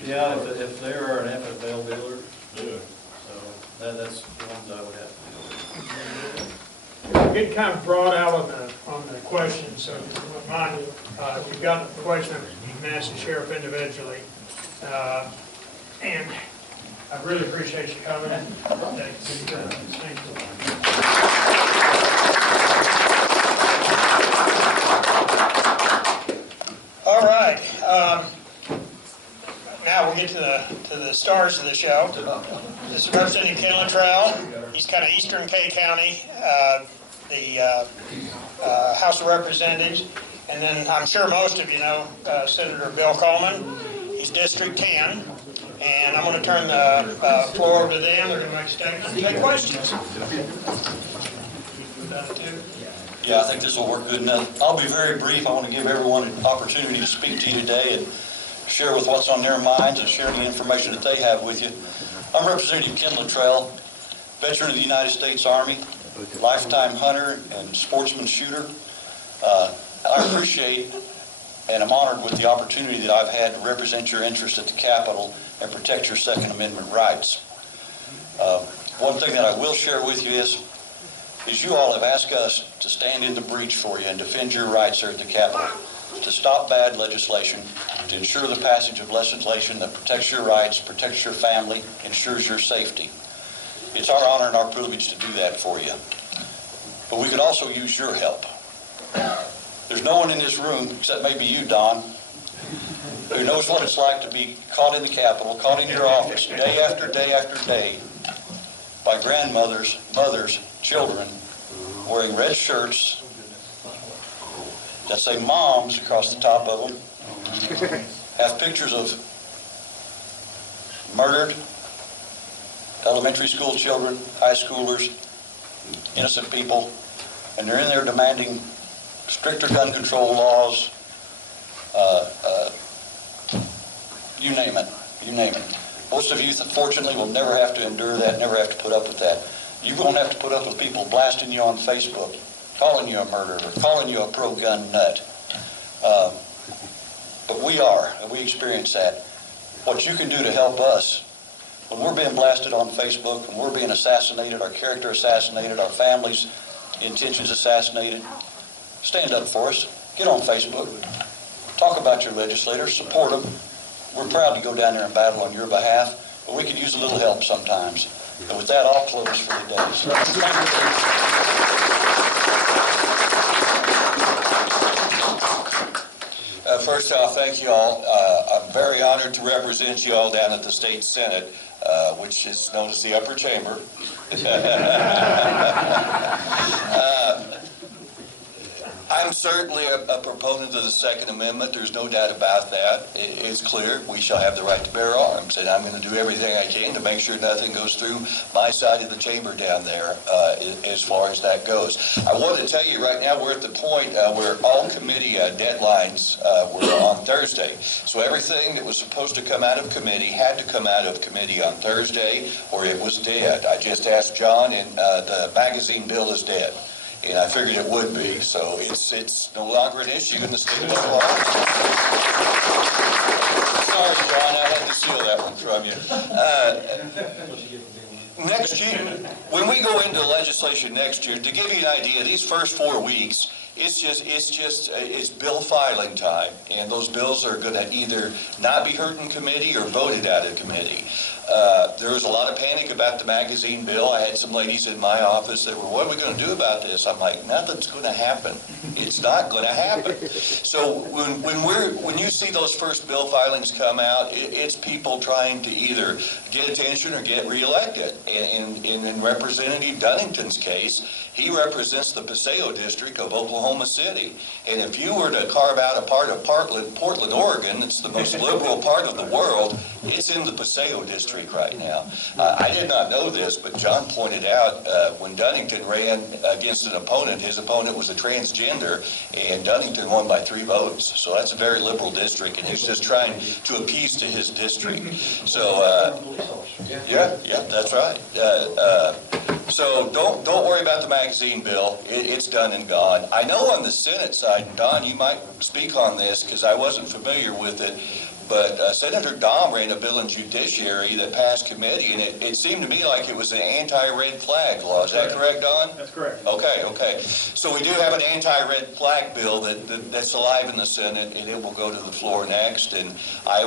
Yeah, if they're an FFL dealer, they are. So that's the ones I would have to do. We're getting kind of broad out on the question, so if you don't mind, if you've got a question, you can ask the sheriff individually. And I really appreciate you coming. Thank you. All right. Now we'll get to the stars of the show. This is Representative Ken Luttrell. He's kind of Eastern K County, the House of Representatives. And then I'm sure most of you know Senator Bill Coleman. He's District 10. And I'm going to turn the floor over to them. They're going to make statements and take questions. Yeah, I think this will work good enough. I'll be very brief. I want to give everyone an opportunity to speak to you today and share with what's on their minds and share the information that they have with you. I'm Representative Ken Luttrell, veteran of the United States Army, lifetime hunter and sportsman shooter. I appreciate and I'm honored with the opportunity that I've had to represent your interests at the Capitol and protect your Second Amendment rights. One thing that I will share with you is you all have asked us to stand in the breach for you and defend your rights here at the Capitol, to stop bad legislation, to ensure the passage of legislation that protects your rights, protects your family, ensures your safety. It's our honor and our privilege to do that for you. But we could also use your help. There's no one in this room, except maybe you, Don, who knows what it's like to be caught in the Capitol, caught in your office, day after day after day, by grandmothers, mothers, children, wearing red shirts that say moms across the top of them, have pictures of murdered elementary school children, high schoolers, innocent people, and they're in there demanding stricter gun control laws, you name it, you name it. Most of you, fortunately, will never have to endure that, never have to put up with that. You won't have to put up with people blasting you on Facebook, calling you a murderer, calling you a pro-gun nut. But we are, and we experience that. What you can do to help us, when we're being blasted on Facebook, when we're being assassinated, our character assassinated, our families' intentions assassinated, stand up for us. Get on Facebook. Talk about your legislators. Support them. We're proud to go down there and battle on your behalf, but we could use a little help sometimes. And with that, I'll close for the day. So, first off, thank you all. I'm very honored to represent you all down at the State Senate, which is known as the upper chamber. I'm certainly a proponent of the Second Amendment. There's no doubt about that. It's clear we shall have the right to bear arms, and I'm going to do everything I can to make sure nothing goes through my side of the chamber down there as far as that goes. I want to tell you right now we're at the point where all committee deadlines were on Thursday. So everything that was supposed to come out of committee had to come out of committee on Thursday or it was dead. I just asked John, and the magazine bill is dead. And I figured it would be, so it's no longer an issue in the state of Oklahoma. Sorry, John, I had to steal that one from you. Next year, when we go into legislation next year, to give you an idea, these first 4 weeks, it's bill filing time, and those bills are going to either not be heard in committee or voted out of committee. There was a lot of panic about the magazine bill. I had some ladies in my office that were, what are we going to do about this? I'm like, nothing's going to happen. It's not going to happen. So when you see those first bill filings come out, it's people trying to either get attention or get reelected. And in Representative Dunnington's case, he represents the Paseo district of Oklahoma City. And if you were to carve out a part of Portland, Oregon, it's the most liberal part of the world, it's in the Paseo district right now. I did not know this, but John pointed out when Dunnington ran against an opponent, his opponent was a transgender, and Dunnington won by 3 votes. So that's a very liberal district, and he's just trying to appease to his district. So, yeah, that's right. So don't worry about the magazine bill. It's done and gone. I know on the Senate side, and Don, you might speak on this because I wasn't familiar with it, but Senator Dom ran a bill in judiciary that passed committee, and it seemed to me like it was an anti-red flag law. Is that correct, Don? That's correct. Okay. So we do have an anti-red flag bill that's alive in the Senate, and it will go to the floor next. And I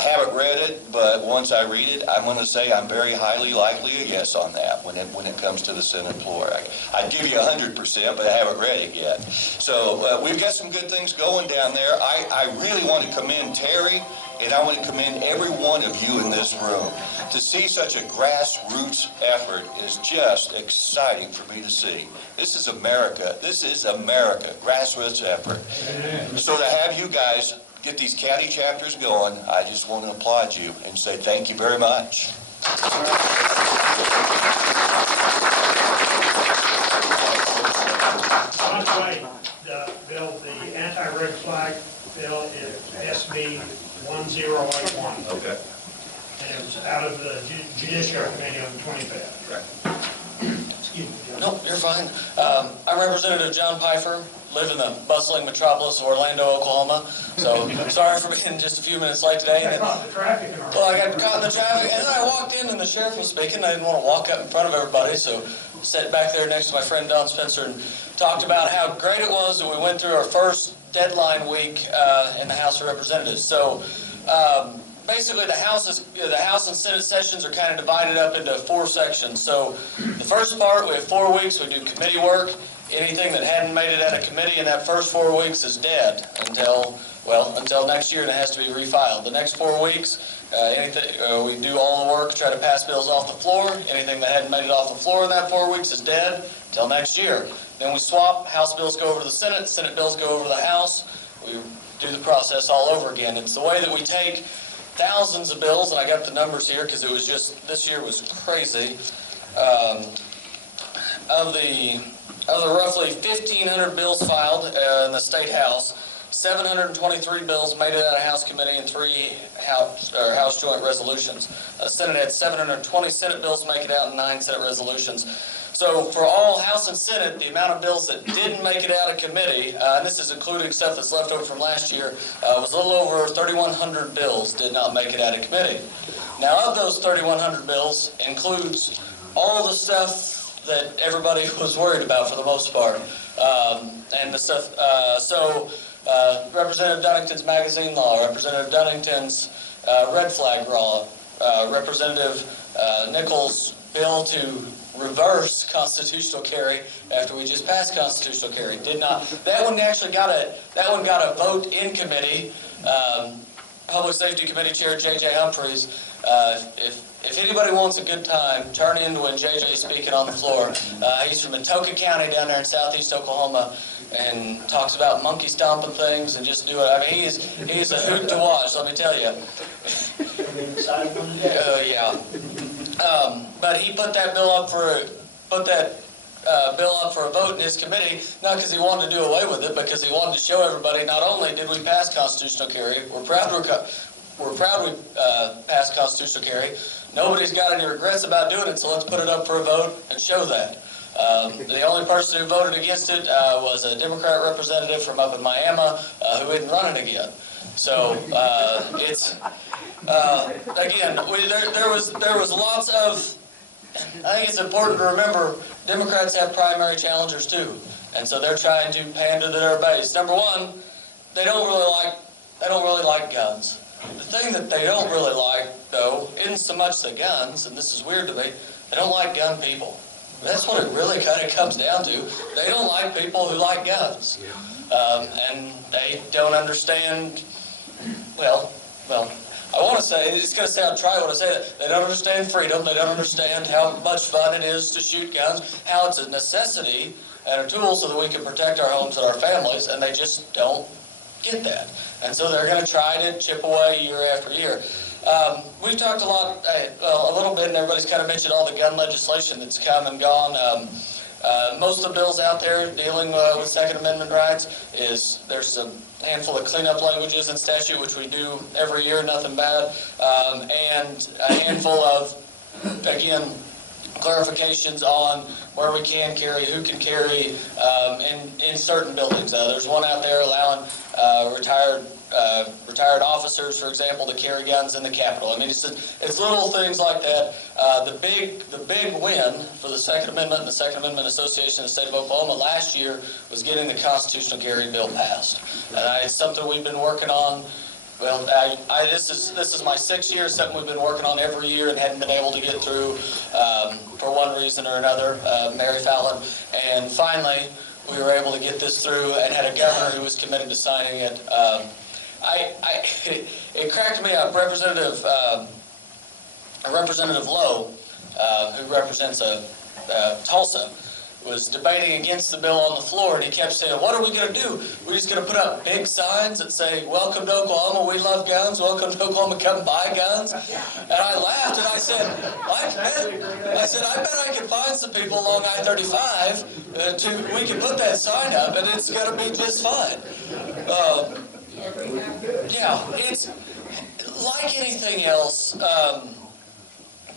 haven't read it, but once I read it, I'm going to say I'm very highly likely a yes on that when it comes to the Senate floor. I'd give you 100%, but I haven't read it yet. So we've got some good things going down there. I really want to commend Terry, and I want to commend every one of you in this room. To see such a grassroots effort is just exciting for me to see. This is America. This is America. Grassroots effort. So to have you guys get these county chapters going, I just want to applaud you and say thank you very much. By the way, the anti-red flag bill is SB 1081. Okay. And it was out of the Judiciary Committee on the 25th. Right. Excuse me, John. No, you're fine. I'm Representative John Pfeiffer, live in the bustling metropolis of Orlando, Oklahoma. So sorry for being just a few minutes late today. I got caught in the traffic. Well, I got caught in the traffic, and then I walked in, and the sheriff was speaking. I didn't want to walk up in front of everybody, so sat back there next to my friend Don Spencer and talked about how great it was that we went through our first deadline week in the House of Representatives. So basically, the House and Senate sessions are kind of divided up into 4 sections. So the first part, we have 4 weeks. We do committee work. Anything that hadn't made it out of committee in that first 4 weeks is dead until Well, until next year, and it has to be refiled. The next 4 weeks, we do all the work, try to pass bills off the floor. Anything that hadn't made it off the floor in that 4 weeks is dead until next year. Then we swap, House bills go over to the Senate, Senate bills go over to the House. We do the process all over again. It's the way that we take thousands of bills, and I got the numbers here because it was just, this year was crazy. Of the roughly 1,500 bills filed in the State House, 723 bills made it out of House committee and 3 House joint resolutions. The Senate had 720 Senate bills make it out and 9 Senate resolutions. So for all House and Senate, the amount of bills that didn't make it out of committee, and this is including stuff that's left over from last year, was a little over 3,100 bills did not make it out of committee. Now of those 3,100 bills includes all the stuff that everybody was worried about for the most part. And the stuff, Representative Dunnington's magazine law, Representative Dunnington's red flag law, Representative Nichols' bill to reverse constitutional carry after we just passed constitutional carry. Did not. That one actually got a vote in committee. Public Safety Committee Chair J.J. Humphreys. If anybody wants a good time, turn in when JJ's speaking on the floor. He's from Atoka County down there in southeast Oklahoma and talks about monkey stomping things and just do it. I mean, he's a hoot to watch, let me tell you. Yeah. But he put that bill up for a vote in his committee, not because he wanted to do away with it, because he wanted to show everybody not only did we pass constitutional carry, we're proud we passed constitutional carry. Nobody's got any regrets about doing it, so let's put it up for a vote and show that. The only person who voted against it was a Democrat representative from up in Miami who isn't running again. So it's again, there was lots of. I think it's important to remember Democrats have primary challengers too, and so they're trying to pander to their base. Number one, they don't really like guns. The thing that they don't really like, though, isn't so much the guns, and this is weird to me, they don't like gun people. That's what it really kind of comes down to. They don't like people who like guns. And they don't understand, well, I want to say, it's going to sound trite when I say that, they don't understand freedom, they don't understand how much fun it is to shoot guns, how it's a necessity and a tool so that we can protect our homes and our families, and they just don't get that. And so they're going to try to chip away year after year. We've talked a lot, a little bit, and everybody's kind of mentioned all the gun legislation that's come and gone. Most of the bills out there dealing with Second Amendment rights there's a handful of cleanup languages in statute, which we do every year, nothing bad, and a handful of, again, clarifications on where we can carry, who can carry in certain buildings. There's one out there allowing retired officers, for example, to carry guns in the Capitol. I mean, it's little things like that. The big win for the Second Amendment and the Second Amendment Association of the State of Oklahoma last year was getting the constitutional carry bill passed. And it's something we've been working on. Well, this is my 6th year, something we've been working on every year and hadn't been able to get through for one reason or another, Mary Fallon. And finally, we were able to get this through and had a governor who was committed to signing it. It cracked me up. Representative Lowe, who represents Tulsa, was debating against the bill on the floor, and he kept saying, what are we going to do? We're just going to put up big signs that say, welcome to Oklahoma, we love guns, welcome to Oklahoma, come buy guns. And I laughed, and I said, I bet I can find some people along I-35 we can put that sign up, and it's going to be just fine. Yeah, it's like anything else,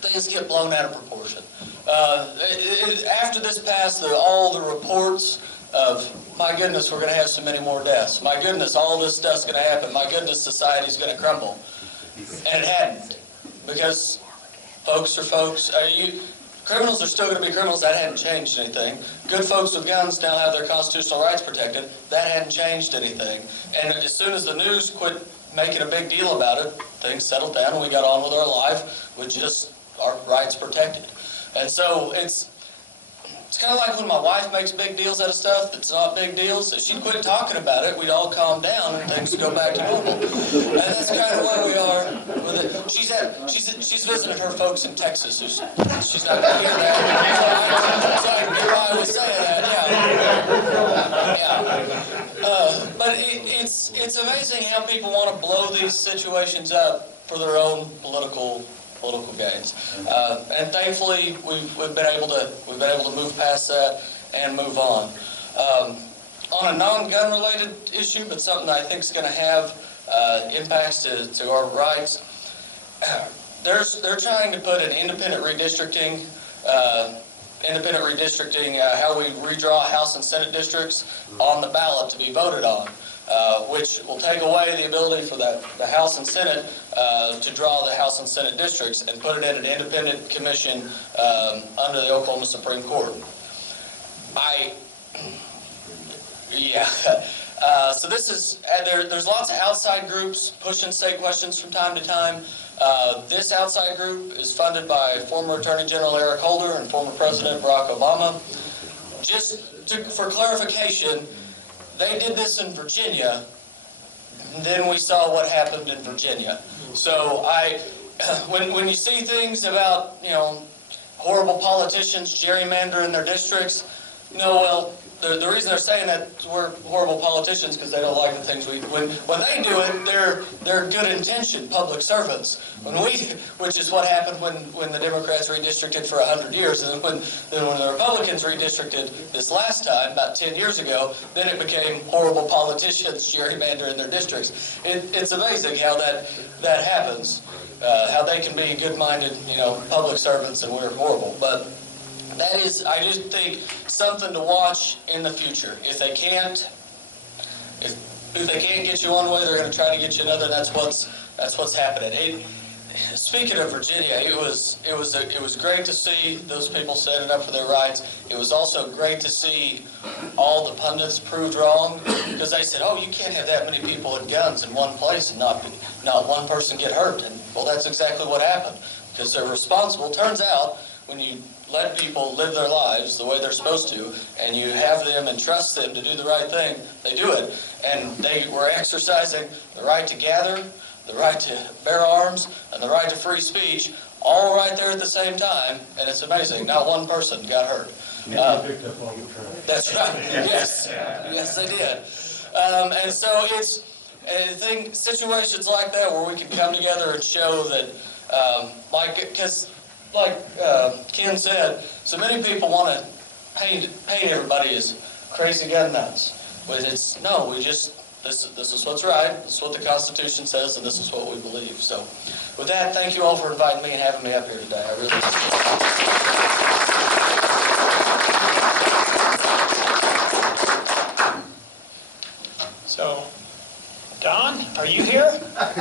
things get blown out of proportion. After this passed, all the reports of, my goodness, we're going to have so many more deaths. My goodness, all this stuff's going to happen. My goodness, society's going to crumble. And it hadn't. Because folks are folks. Criminals are still going to be criminals. That hadn't changed anything. Good folks with guns now have their constitutional rights protected. That hadn't changed anything. And as soon as the news quit making a big deal about it, things settled down and we got on with our life with just our rights protected. And so It's kind of like when my wife makes big deals out of stuff that's not big deals. If she'd quit talking about it, we'd all calm down and things would go back to normal. And that's kind of where we are with it. She's visited her folks in Texas. So she's not going to hear that. So I can get by with saying that, yeah. But it's amazing how people want to blow these situations up for their own political gains, and thankfully we've been able to move past that and move on. On a non-gun related issue, but something that I think is going to have impacts to our rights. They're trying to put an independent redistricting, how we redraw House and Senate districts on the ballot to be voted on. Which will take away the ability for the House and Senate to draw the House and Senate districts and put it in an independent commission under the Oklahoma Supreme Court. So this is, there's lots of outside groups pushing state questions from time to time. This outside group is funded by former Attorney General Eric Holder and former President Barack Obama. For clarification, they did this in Virginia, and then we saw what happened in Virginia. So when you see things about, horrible politicians gerrymandering their districts, the reason they're saying that we're horrible politicians because they don't like the things we do. When they do it, they're good-intentioned public servants. Which is what happened when the Democrats redistricted for 100 years, and then when the Republicans redistricted this last time, about 10 years ago, then it became horrible politicians gerrymandering their districts. It's amazing how that happens, how they can be good-minded, public servants, and we're horrible. But that is, I just think, something to watch in the future. If they can't get you one way, they're going to try to get you another. That's what's happening. Speaking of Virginia, it was great to see those people standing up for their rights. It was also great to see all the pundits proved wrong, because they said, "Oh, you can't have that many people with guns in one place and not one person get hurt." And well, that's exactly what happened, because they're responsible. Turns out, when you let people live their lives the way they're supposed to, and you have them and trust them to do the right thing, they do it. And they were exercising the right to gather, the right to bear arms, and the right to free speech, all right there at the same time, and it's amazing. Not one person got hurt. Picked up on the trail. That's right. Yes. Yes, they did. And so situations like that where we can come together and show that, like Ken said, so many people want to paint everybody as crazy gun nuts. But this is what's right, this is what the Constitution says, and this is what we believe. So with that, thank you all for inviting me and having me up here today. I really appreciate it. So, Don, are you here?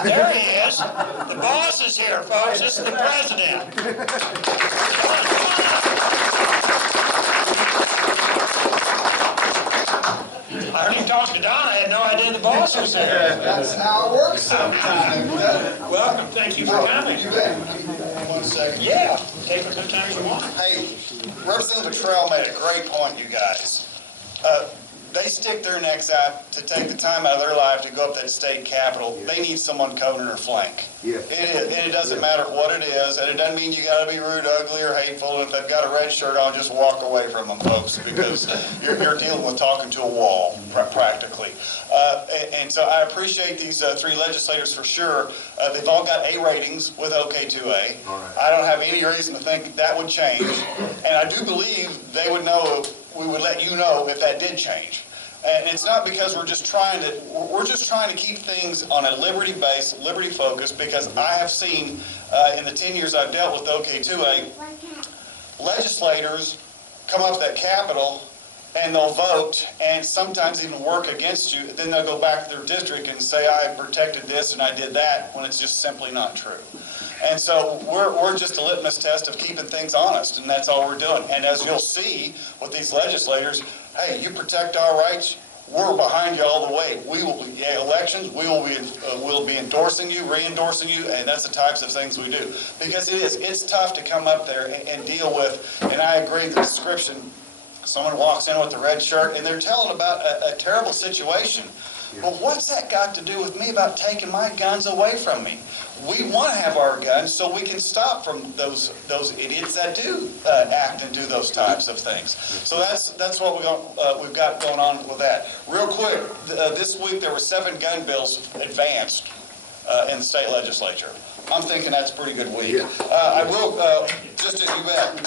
There he is. The boss is here, folks. This is the president. Come on. I heard him talking to Don. I had no idea the boss was here. That's how it works sometimes. Welcome. Thank you for coming. You bet. 1 second. Yeah. Take as much time as you want. Hey, Representative Luttrell made a great point, you guys. They stick their necks out to take the time out of their life to go up that state capitol. They need someone covering their flank. Yeah. And it doesn't matter what it is, and it doesn't mean you got to be rude, ugly, or hateful. And if they've got a red shirt on, just walk away from them, folks, because you're dealing with talking to a wall, practically. And so I appreciate these 3 legislators for sure. They've all got A ratings with Ok2A. I don't have any reason to think that would change, and I do believe they would know. We would let you know if that did change. And it's not because we're just trying to keep things on a liberty base, liberty focus, because I have seen in the 10 years I've dealt with Ok2A, legislators come up to that Capitol and they'll vote and sometimes even work against you. Then they'll go back to their district and say, I protected this and I did that, when it's just simply not true. And so we're just a litmus test of keeping things honest, and that's all we're doing. And as you'll see with these legislators, hey, you protect our rights, we're behind you all the way. We will be elections, we'll be endorsing you, re-endorsing you, and that's the types of things we do. Because it's tough to come up there and deal with, and I agree the description someone walks in with a red shirt, and they're telling about a terrible situation. Well, what's that got to do with me about taking my guns away from me? We want to have our guns so we can stop from those idiots that do act and do those types of things. So that's what we've got going on with that. Real quick, this week there were 7 gun bills advanced in the state legislature. I'm thinking that's a pretty good week. I will, just as you bet.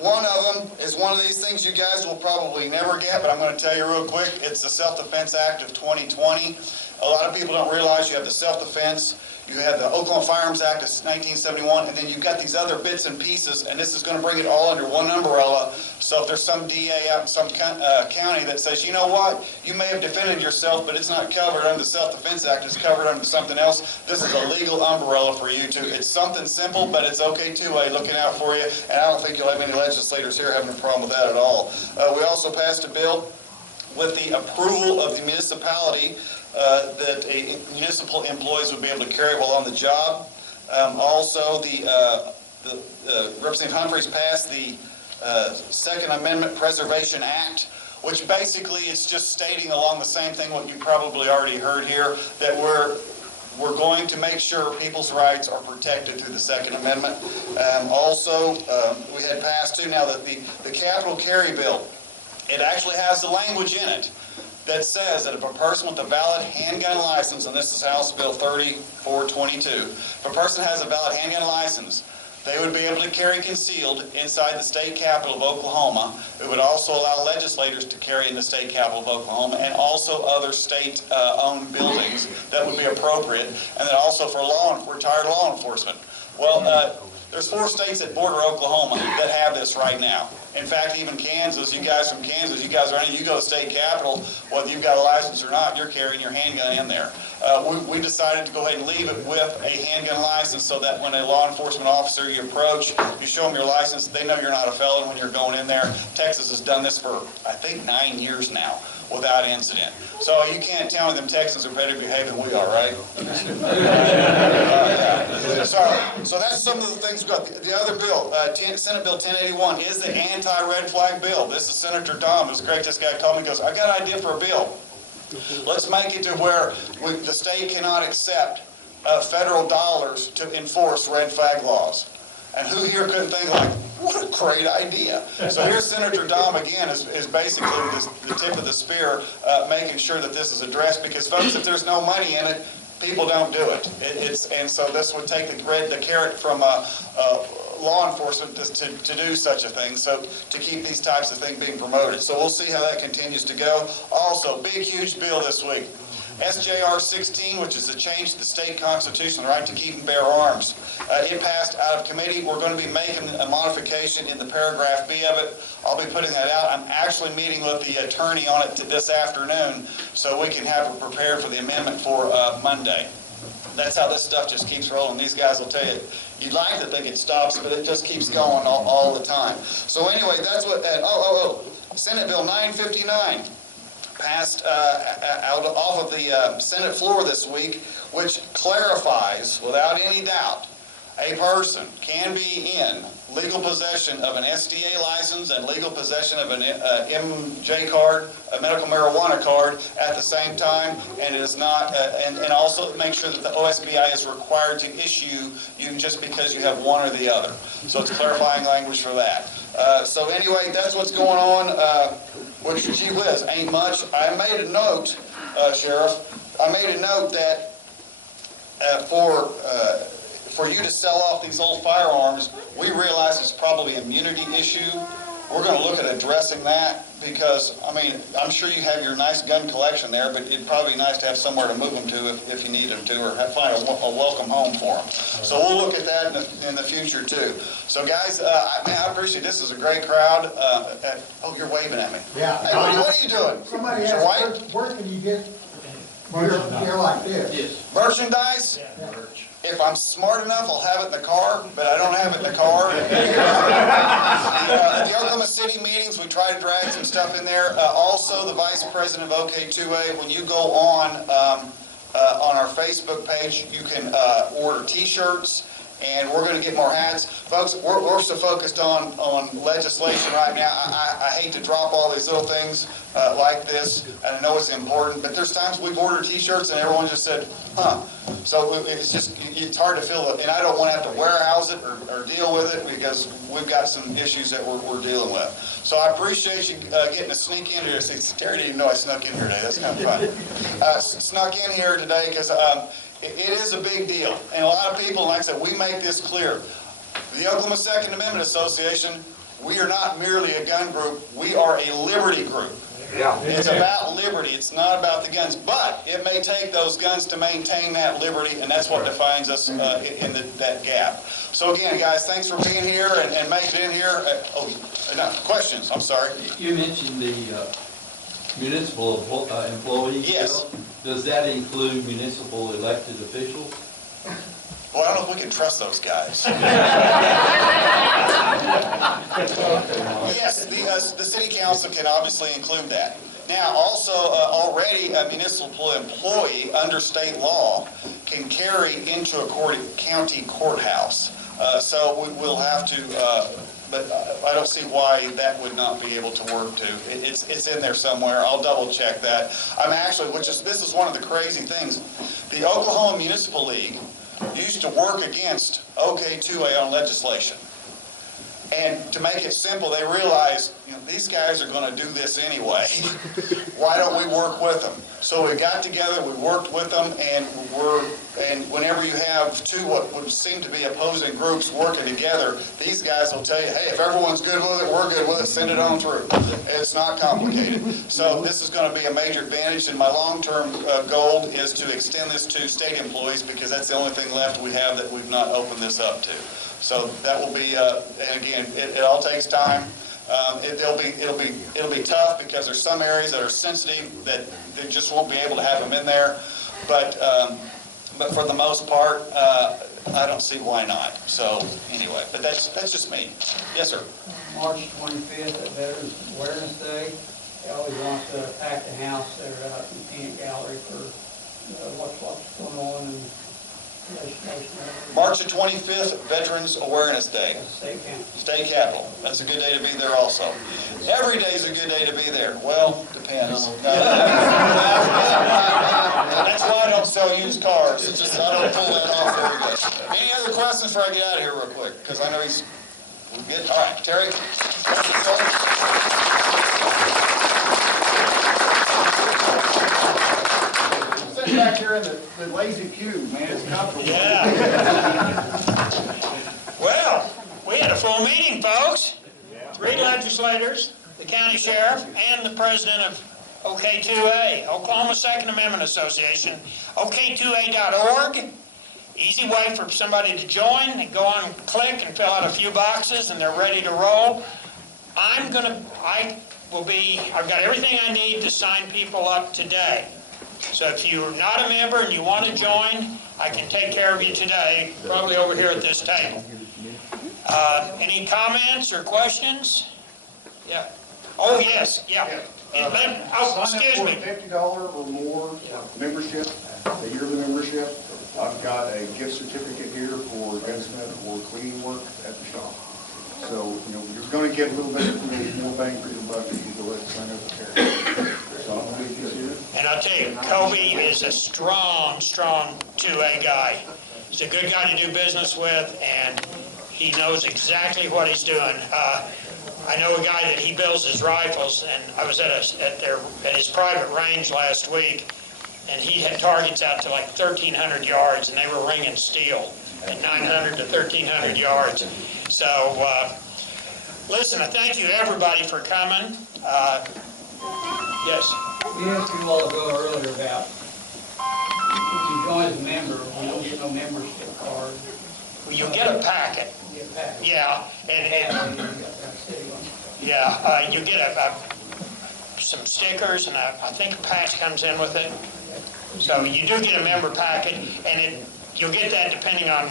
One of them is one of these things you guys will probably never get, but I'm going to tell you real quick. It's the Self-Defense Act of 2020. A lot of people don't realize you have the self-defense, you have the Oklahoma Firearms Act of 1971, and then you've got these other bits and pieces, and this is going to bring it all under one umbrella. So if there's some DA out in some county that says, you know what, you may have defended yourself, but it's not covered under the Self-Defense Act, it's covered under something else, this is a legal umbrella for you too. It's something simple, but it's OK2A looking out for you, and I don't think you'll have any legislators here having a problem with that at all. We also passed a bill with the approval of the municipality that municipal employees would be able to carry while on the job. Also, Representative Humphreys passed the Second Amendment Preservation Act, which basically is just stating along the same thing what you probably already heard here, that we're going to make sure people's rights are protected through the Second Amendment. Also, we had passed too now that the capital carry bill, it actually has the language in it that says that if a person with a valid handgun license, and this is House Bill 3422, if a person has a valid handgun license, they would be able to carry concealed inside the state capital of Oklahoma. It would also allow legislators to carry in the state capital of Oklahoma and also other state-owned buildings that would be appropriate, and then also for retired law enforcement. Well, there's 4 states that border Oklahoma that have this right now. In fact, even Kansas, you guys from Kansas, you guys are in, you go to state capitol, whether you've got a license or not, you're carrying your handgun in there. We decided to go ahead and leave it with a handgun license so that when a law enforcement officer you approach, you show them your license, they know you're not a felon when you're going in there. Texas has done this for, I think, 9 years now without incident. So you can't tell me them Texans are better behaved than we are, right? So that's some of the things we've got. The other bill, Senate Bill 1081, is the anti-red flag bill. This is Senator Dom, who's great. This guy called me and goes, I've got an idea for a bill. Let's make it to where the state cannot accept federal dollars to enforce red flag laws. And who here couldn't think like, what a great idea. So here's Senator Dom again is basically the tip of the spear, making sure that this is addressed, because folks, if there's no money in it, people don't do it. And so this would take the carrot from law enforcement to do such a thing, so to keep these types of things being promoted. So we'll see how that continues to go. Also, big, huge bill this week. SJR 16, which is a change to the state constitution, the right to keep and bear arms. It passed out of committee. We're going to be making a modification in the paragraph B of it. I'll be putting that out. I'm actually meeting with the attorney on it this afternoon so we can have it prepared for the amendment for Monday. That's how this stuff just keeps rolling. These guys will tell you, you'd like to think it stops, but it just keeps going all the time. So anyway, that's what, Senate Bill 959. Passed off of the Senate floor this week, which clarifies, without any doubt, a person can be in legal possession of an SDA license and legal possession of an MJ card, a medical marijuana card, at the same time, and it is not, and also make sure that the OSBI is required to issue you just because you have one or the other. So it's clarifying language for that. So anyway, that's what's going on. Which, gee whiz, ain't much. I made a note, Sheriff, I made a note that for you to sell off these old firearms, we realize it's probably an immunity issue. We're going to look at addressing that because, I mean, I'm sure you have your nice gun collection there, but it'd probably be nice to have somewhere to move them to if you need them to, or find a welcome home for them. So we'll look at that in the future too. So guys, man, I appreciate this. Is a great crowd. Oh, you're waving at me. Yeah. Hey, what are you doing? Somebody Is it asked, white? where can you get gear like this? Yes. Merchandise? Yeah. If I'm smart enough, I'll have it in the car, but I don't have it in the car. At the Oklahoma City meetings, we try to drag some stuff in there. Also, the Vice President of Ok2A, when you go on our Facebook page, you can order T-shirts and we're gonna get more hats. Folks, we're so focused on legislation right now. I hate to drop all these little things like this, and I know it's important, but there's times we've ordered t-shirts and everyone just said, huh. So it's hard to fill it, and I don't wanna have to warehouse it or deal with it because we've got some issues that we're dealing with. So I appreciate you getting to sneak in here. See, Terry didn't even know I snuck in here today. That's kind of fun. Snuck in here today because it is a big deal. And a lot of people, like I said, we make this clear. The Oklahoma Second Amendment Association, we are not merely a gun group. We are a liberty group. Yeah. It's about liberty. It's not about the guns. But it may take those guns to maintain that liberty, and that's what defines us in that gap. So again, guys, thanks for being here and making it in here. Questions? I'm sorry. You mentioned the municipal employees. Yes. Does that include municipal elected officials? Well, I don't know if we can trust those guys. Yes, the city council can obviously include that. Now, also, already a municipal employee under state law can carry into a county courthouse. So we will have to, but I don't see why that would not be able to work too. It's in there somewhere. I'll double check that. I'm actually, this is one of the crazy things. The Oklahoma Municipal League used to work against Ok2A on legislation. And to make it simple, they realized, these guys are going to do this anyway. Why don't we work with them? So we got together, we worked with them, and whenever you have two what would seem to be opposing groups working together, these guys will tell you, hey, if everyone's good with it, we're good with it, send it on through. It's not complicated. So this is going to be a major advantage, and my long-term goal is to extend this to state employees because that's the only thing left we have that we've not opened this up to. So that will be, and again, it all takes time. It'll be tough because there's some areas that are sensitive that they just won't be able to have them in there. But for the most part, I don't see why not. So anyway, but that's just me. Yes, sir. March 25th at Veterans Awareness Day. They always want to pack the house there out in the peanut gallery for what's going on. And March the 25th, Veterans Awareness Day. State Capitol. That's a good day to be there also. Every day is a good day to be there. Well, depends. That's why I don't sell used cars. It's just I don't pull that off very good. Any other questions before I get out of here real quick? Because I know he's good. All right, Terry. Sitting back here in the lazy pew, man, it's comfortable. Yeah. Well, we had a full meeting, folks. 3 legislators, the county sheriff, and the president of Ok2A, Oklahoma Second Amendment Association, ok2a.org. Easy way for somebody to join. They go on, click, and fill out a few boxes, and they're ready to roll. I've got everything I need to sign people up today. So if you're not a member and you want to join, I can take care of you today, probably over here at this table. Any comments or questions? Yeah. Oh, yes, yeah. Excuse me. $50 or more membership, a yearly membership. I've got a gift certificate here for gunsmith or cleaning work at the shop. So, you're going to get a little bit more bang for your buck if you go ahead and sign up for Terry. So I'm going to get you. And I'll tell you, Kobe is a strong 2A guy. He's a good guy to do business with, and he knows exactly what he's doing. I know a guy that he builds his rifles, and I was at his private range last week, and he had targets out to like 1,300 yards, and they were ringing steel at 900 to 1,300 yards. So, listen, I thank you everybody for coming. Yes. We asked you all ago earlier about if you join as a member, we don't get no membership card. Well, you get a packet. You get a packet. Yeah, you get some stickers, and I think a patch comes in with it. So you do get a member packet, and you'll get that depending on,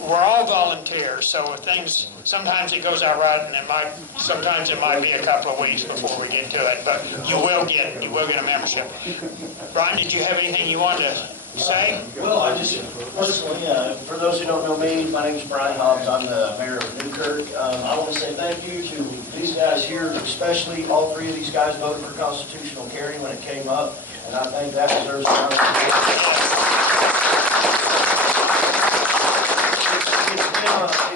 we're all volunteers, so if sometimes it goes out right, and sometimes it might be a couple of weeks before we get to it, but you will get a membership. Brian, did you have anything you wanted to Say? Well, I just personally, for those who don't know me, my name is Brian Hobbs. I'm the mayor of Newkirk. I want to say thank you to these guys here, especially all three of these guys voted for constitutional carry when it came up, and I think that deserves some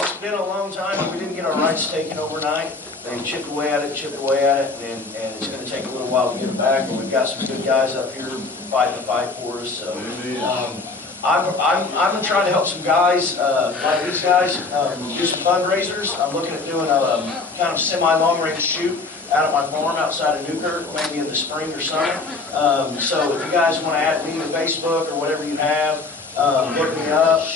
It's been a long time, but we didn't get our rights taken overnight. They chipped away at it, and it's going to take a little while to get it back, but we've got some good guys up here fighting the fight for us, so. I'm trying to help some guys, like these guys, do some fundraisers. I'm looking at doing a kind of semi-long range shoot out at my farm outside of Newkirk, maybe in the spring or summer. So if you guys want to add me to Facebook or whatever you have, look me up.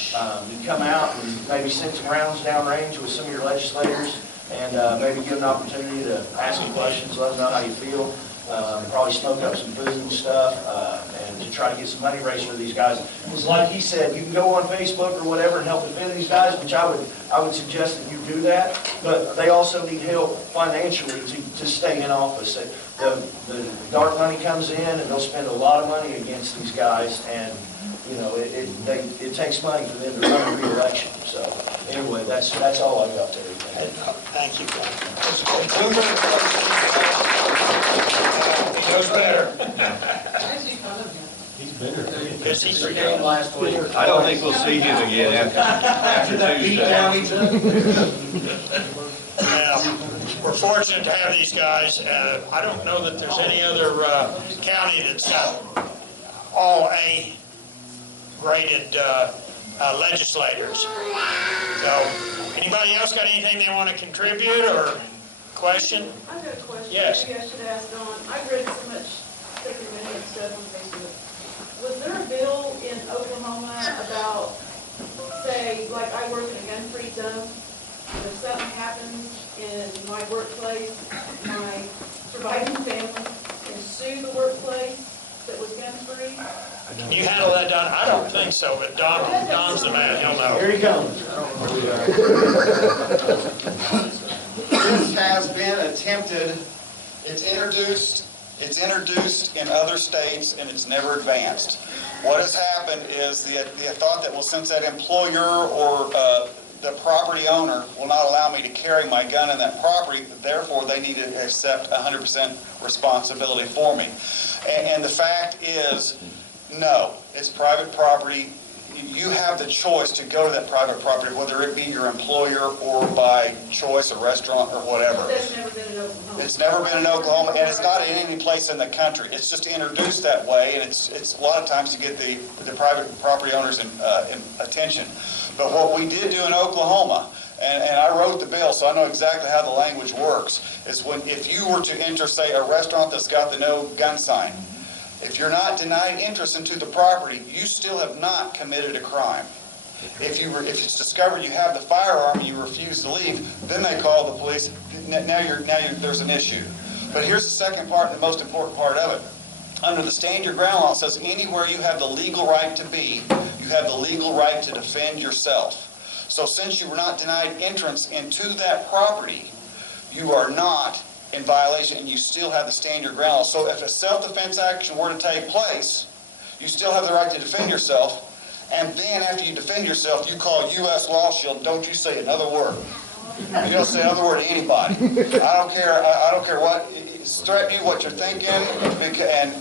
You can come out and maybe send some rounds downrange with some of your legislators, and maybe give an opportunity to ask them questions, let them know how you feel. Probably smoke up some food and stuff, and to try to get some money raised for these guys. Because like he said, you can go on Facebook or whatever and help defend these guys, which I would suggest that you do that. But they also need help financially to stay in office. The dark money comes in, and they'll spend a lot of money against these guys, and you know it takes money for them to run a re-election. So anyway, that's all I got to do. Thank you. He knows better. He's better. Because he's forgetting last week. I don't think we'll see him again after Tuesday. Well, we're fortunate to have these guys. I don't know that there's any other county that's got all A graded legislators. So, anybody else got anything they want to contribute or question? I've got a question. Yes. Maybe I should ask Dawn. I've read so much and stuff on Facebook. Was there a bill in Oklahoma about, say, like I work in a gun-free zone, if something happens in my workplace, my surviving family can sue the workplace that was gun-free? Can you handle that, Don? I don't think so, but Don's the man. He'll know. Here he comes. This has been attempted, it's introduced in other states, and it's never advanced. What has happened is the thought that, well, since that employer or the property owner will not allow me to carry my gun in that property, therefore they need to accept 100% responsibility for me. And the fact is, no, it's private property. You have the choice to go to that private property, whether it be your employer or by choice, a restaurant or whatever. That's never been in Oklahoma. It's never been in Oklahoma, and it's not in any place in the country. It's just introduced that way, and it's a lot of times to get the private property owners in attention. But what we did do in Oklahoma, and I wrote the bill, so I know exactly how the language works, is if you were to enter, say, a restaurant that's got the no gun sign, if you're not denied entrance into the property, you still have not committed a crime. If it's discovered you have the firearm and you refuse to leave, then they call the police. Now there's an issue. But here's the second part and the most important part of it. Under the stand your ground law, it says anywhere you have the legal right to be, you have the legal right to defend yourself. So since you were not denied entrance into that property, you are not in violation, and you still have the stand your ground law. So if a self-defense action were to take place, you still have the right to defend yourself, and then after you defend yourself, you call U.S. Law Shield, don't you say another word. You don't say another word to anybody. I don't care what, threaten you, what you're thinking, and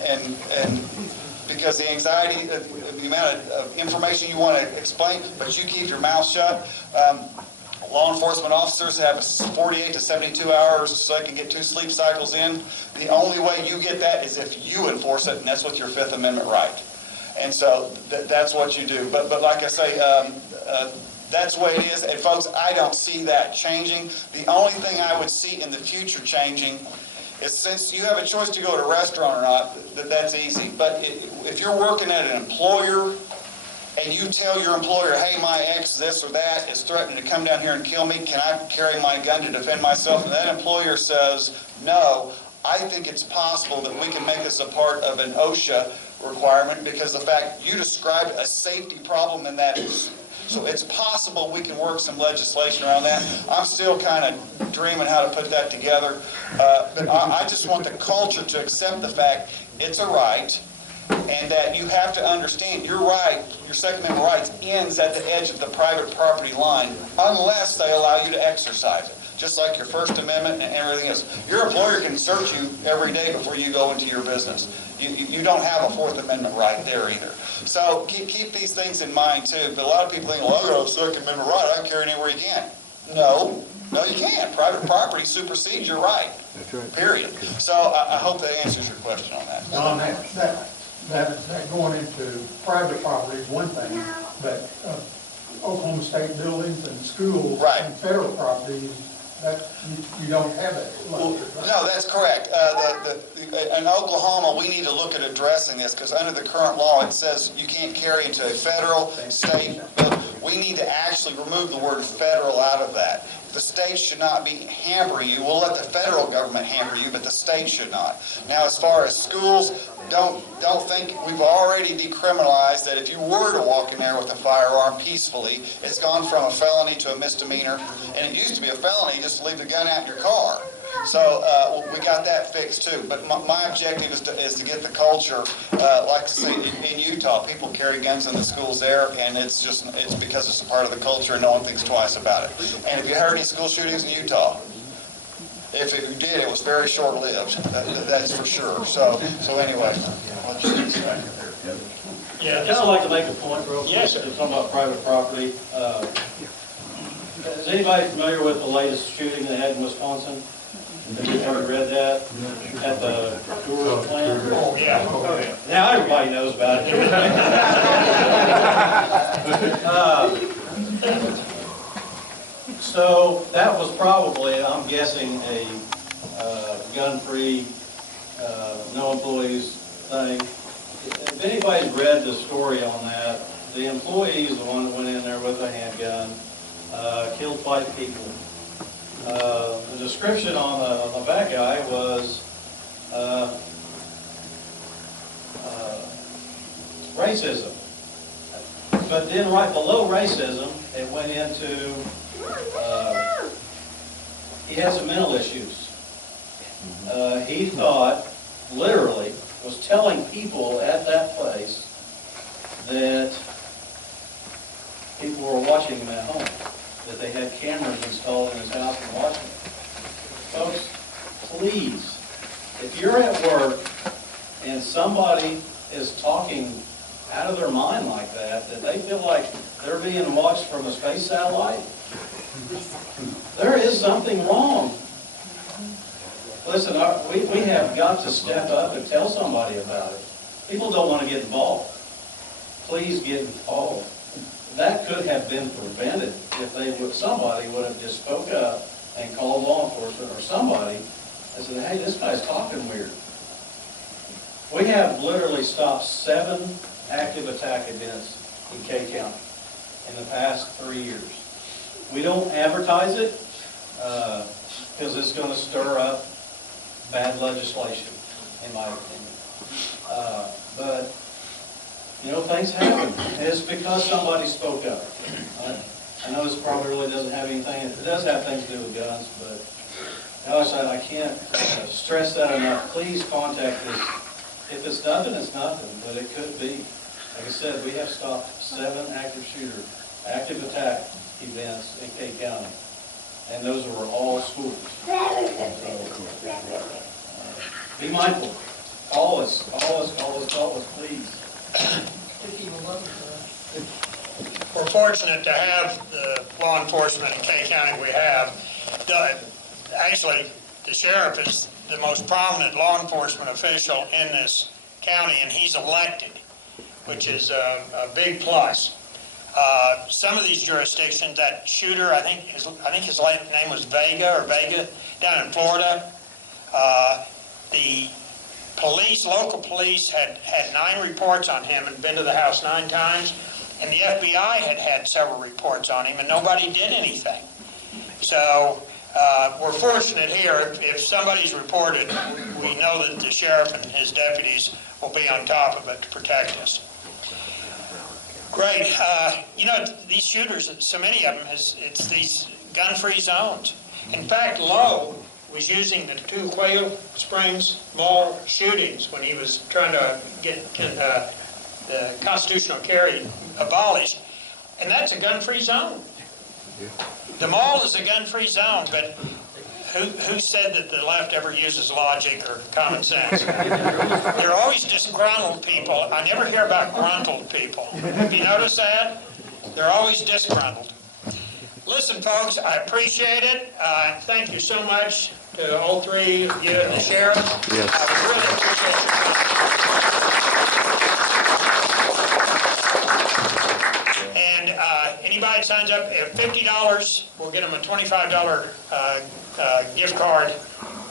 because the anxiety, the amount of information you want to explain, but you keep your mouth shut. Law enforcement officers have 48 to 72 hours so they can get 2 sleep cycles in. The only way you get that is if you enforce it, and that's with your Fifth Amendment right. And so that's what you do. But like I say, that's the way it is. And folks, I don't see that changing. The only thing I would see in the future changing is, since you have a choice to go to a restaurant or not, that's easy. But if you're working at an employer, and you tell your employer, hey, my ex, this or that, is threatening to come down here and kill me, can I carry my gun to defend myself? And that employer says, no, I think it's possible that we can make this a part of an OSHA requirement, because the fact you described a safety problem in that is. So it's possible we can work some legislation around that. I'm still kind of dreaming how to put that together. But I just want the culture to accept the fact it's a right. And that you have to understand, your right, your Second Amendment rights ends at the edge of the private property line unless they allow you to exercise it. Just like your First Amendment and everything else. Your employer can search you every day before you go into your business. You don't have a Fourth Amendment right there either. So keep these things in mind too. But a lot of people think, well, I got a Second Amendment right, I can carry anywhere you can. No, you can't. Private property supersedes your right. That's right. Period. So I hope that answers your question on that. Don, that going into private property is one thing, but Oklahoma State buildings and schools and federal properties, that you don't have it. No, that's correct. In Oklahoma, we need to look at addressing this because under the current law, it says you can't carry into a federal, state. We need to actually remove the word federal out of that. The state should not be hampering you. We'll let the federal government hamper you, but the state should not. Now, as far as schools, don't think we've already decriminalized that if you were to walk in there with a firearm peacefully, it's gone from a felony to a misdemeanor. And it used to be a felony just to leave the gun out in your car. So we got that fixed too. But my objective is to get the culture, like I say, in Utah, people carry guns in the schools there, and it's because it's a part of the culture and no one thinks twice about it. And if you heard any school shootings in Utah, if you did, it was very short-lived. That's for sure. So anyway, I'll just get back there. Yeah, I'd just like to make a point real quick. Yes, sir. It's talking about private property. Is anybody familiar with the latest shooting they had in Wisconsin? Have you ever read that at the tour plant? Oh, yeah. Now everybody knows about it. So that was probably, I'm guessing, a gun-free, no employees thing. If anybody's read the story on that, the employee is the one that went in there with a handgun, killed 5 people. The description on the bad guy was racism. But then right below racism, it went into he has some mental issues. He thought, literally, was telling people at that place that people were watching him at home, that they had cameras installed in his house and watching him. Folks, please, if you're at work and somebody is talking out of their mind like that they feel like they're being watched from a space satellite, there is something wrong. Listen, we have got to step up and tell somebody about it. People don't want to get involved. Please get involved. That could have been prevented if somebody would have just spoke up and called law enforcement or somebody and said, hey, this guy's talking weird. We have literally stopped 7 active attack events in K County in the past 3 years. We don't advertise it because it's going to stir up bad legislation, in my opinion. But, you know, things happen. And it's because somebody spoke up. I know this probably really doesn't have anything, it does have things to do with guns, but I can't stress that enough. Please contact us. If it's nothing, it's nothing, but it could be. Like I said, we have stopped 7 active attack events in K County, and those were all schools. Be mindful. Call us, please. We're fortunate to have the law enforcement in K County we have. Actually, the sheriff is the most prominent law enforcement official in this county, and he's elected, which is a big plus. Some of these jurisdictions, that shooter, I think his name was Vega, down in Florida. The police, local police, had 9 reports on him and been to the house 9 times, and the FBI had several reports on him, and nobody did anything. So we're fortunate here. If somebody's reported, we know that the sheriff and his deputies will be on top of it to protect us. Great. You know, these shooters, so many of them, it's these gun-free zones. In fact, Lowe was using the 2 Quail Springs Mall shootings when he was trying to get the constitutional carry abolished, and that's a gun-free zone. The mall is a gun-free zone, but who said that the left ever uses logic or common sense? There are always disgruntled people. I never hear about gruntled people. Have you noticed that? They're always disgruntled. Listen, folks, I appreciate it. Thank you so much to all 3 of you and the sheriff. Yes. I really appreciate your time. And anybody that signs up at $50, we'll get them a $25 gift card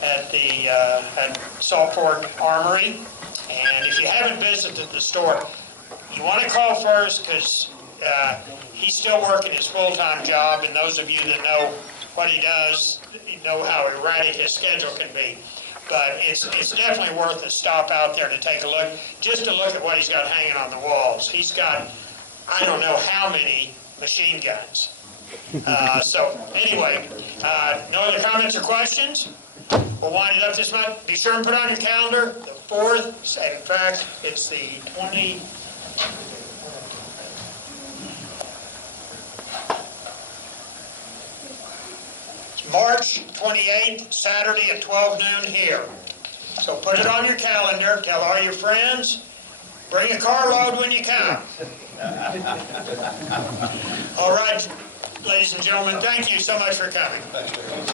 at the at Salt Fork Armory. And if you haven't visited the store, you want to call first because he's still working his full-time job, and those of you that know what he does, you know how erratic his schedule can be. But it's definitely worth a stop out there to take a look, just to look at what he's got hanging on the walls. He's got, I don't know how many machine guns. So anyway, no other comments or questions? We'll wind it up this month. Be sure and put on your calendar the 4th, in fact, it's the 20... March 28th, Saturday at 12 noon here. So put it on your calendar, tell all your friends, bring a carload when you come. All right, ladies and gentlemen, thank you so much for coming.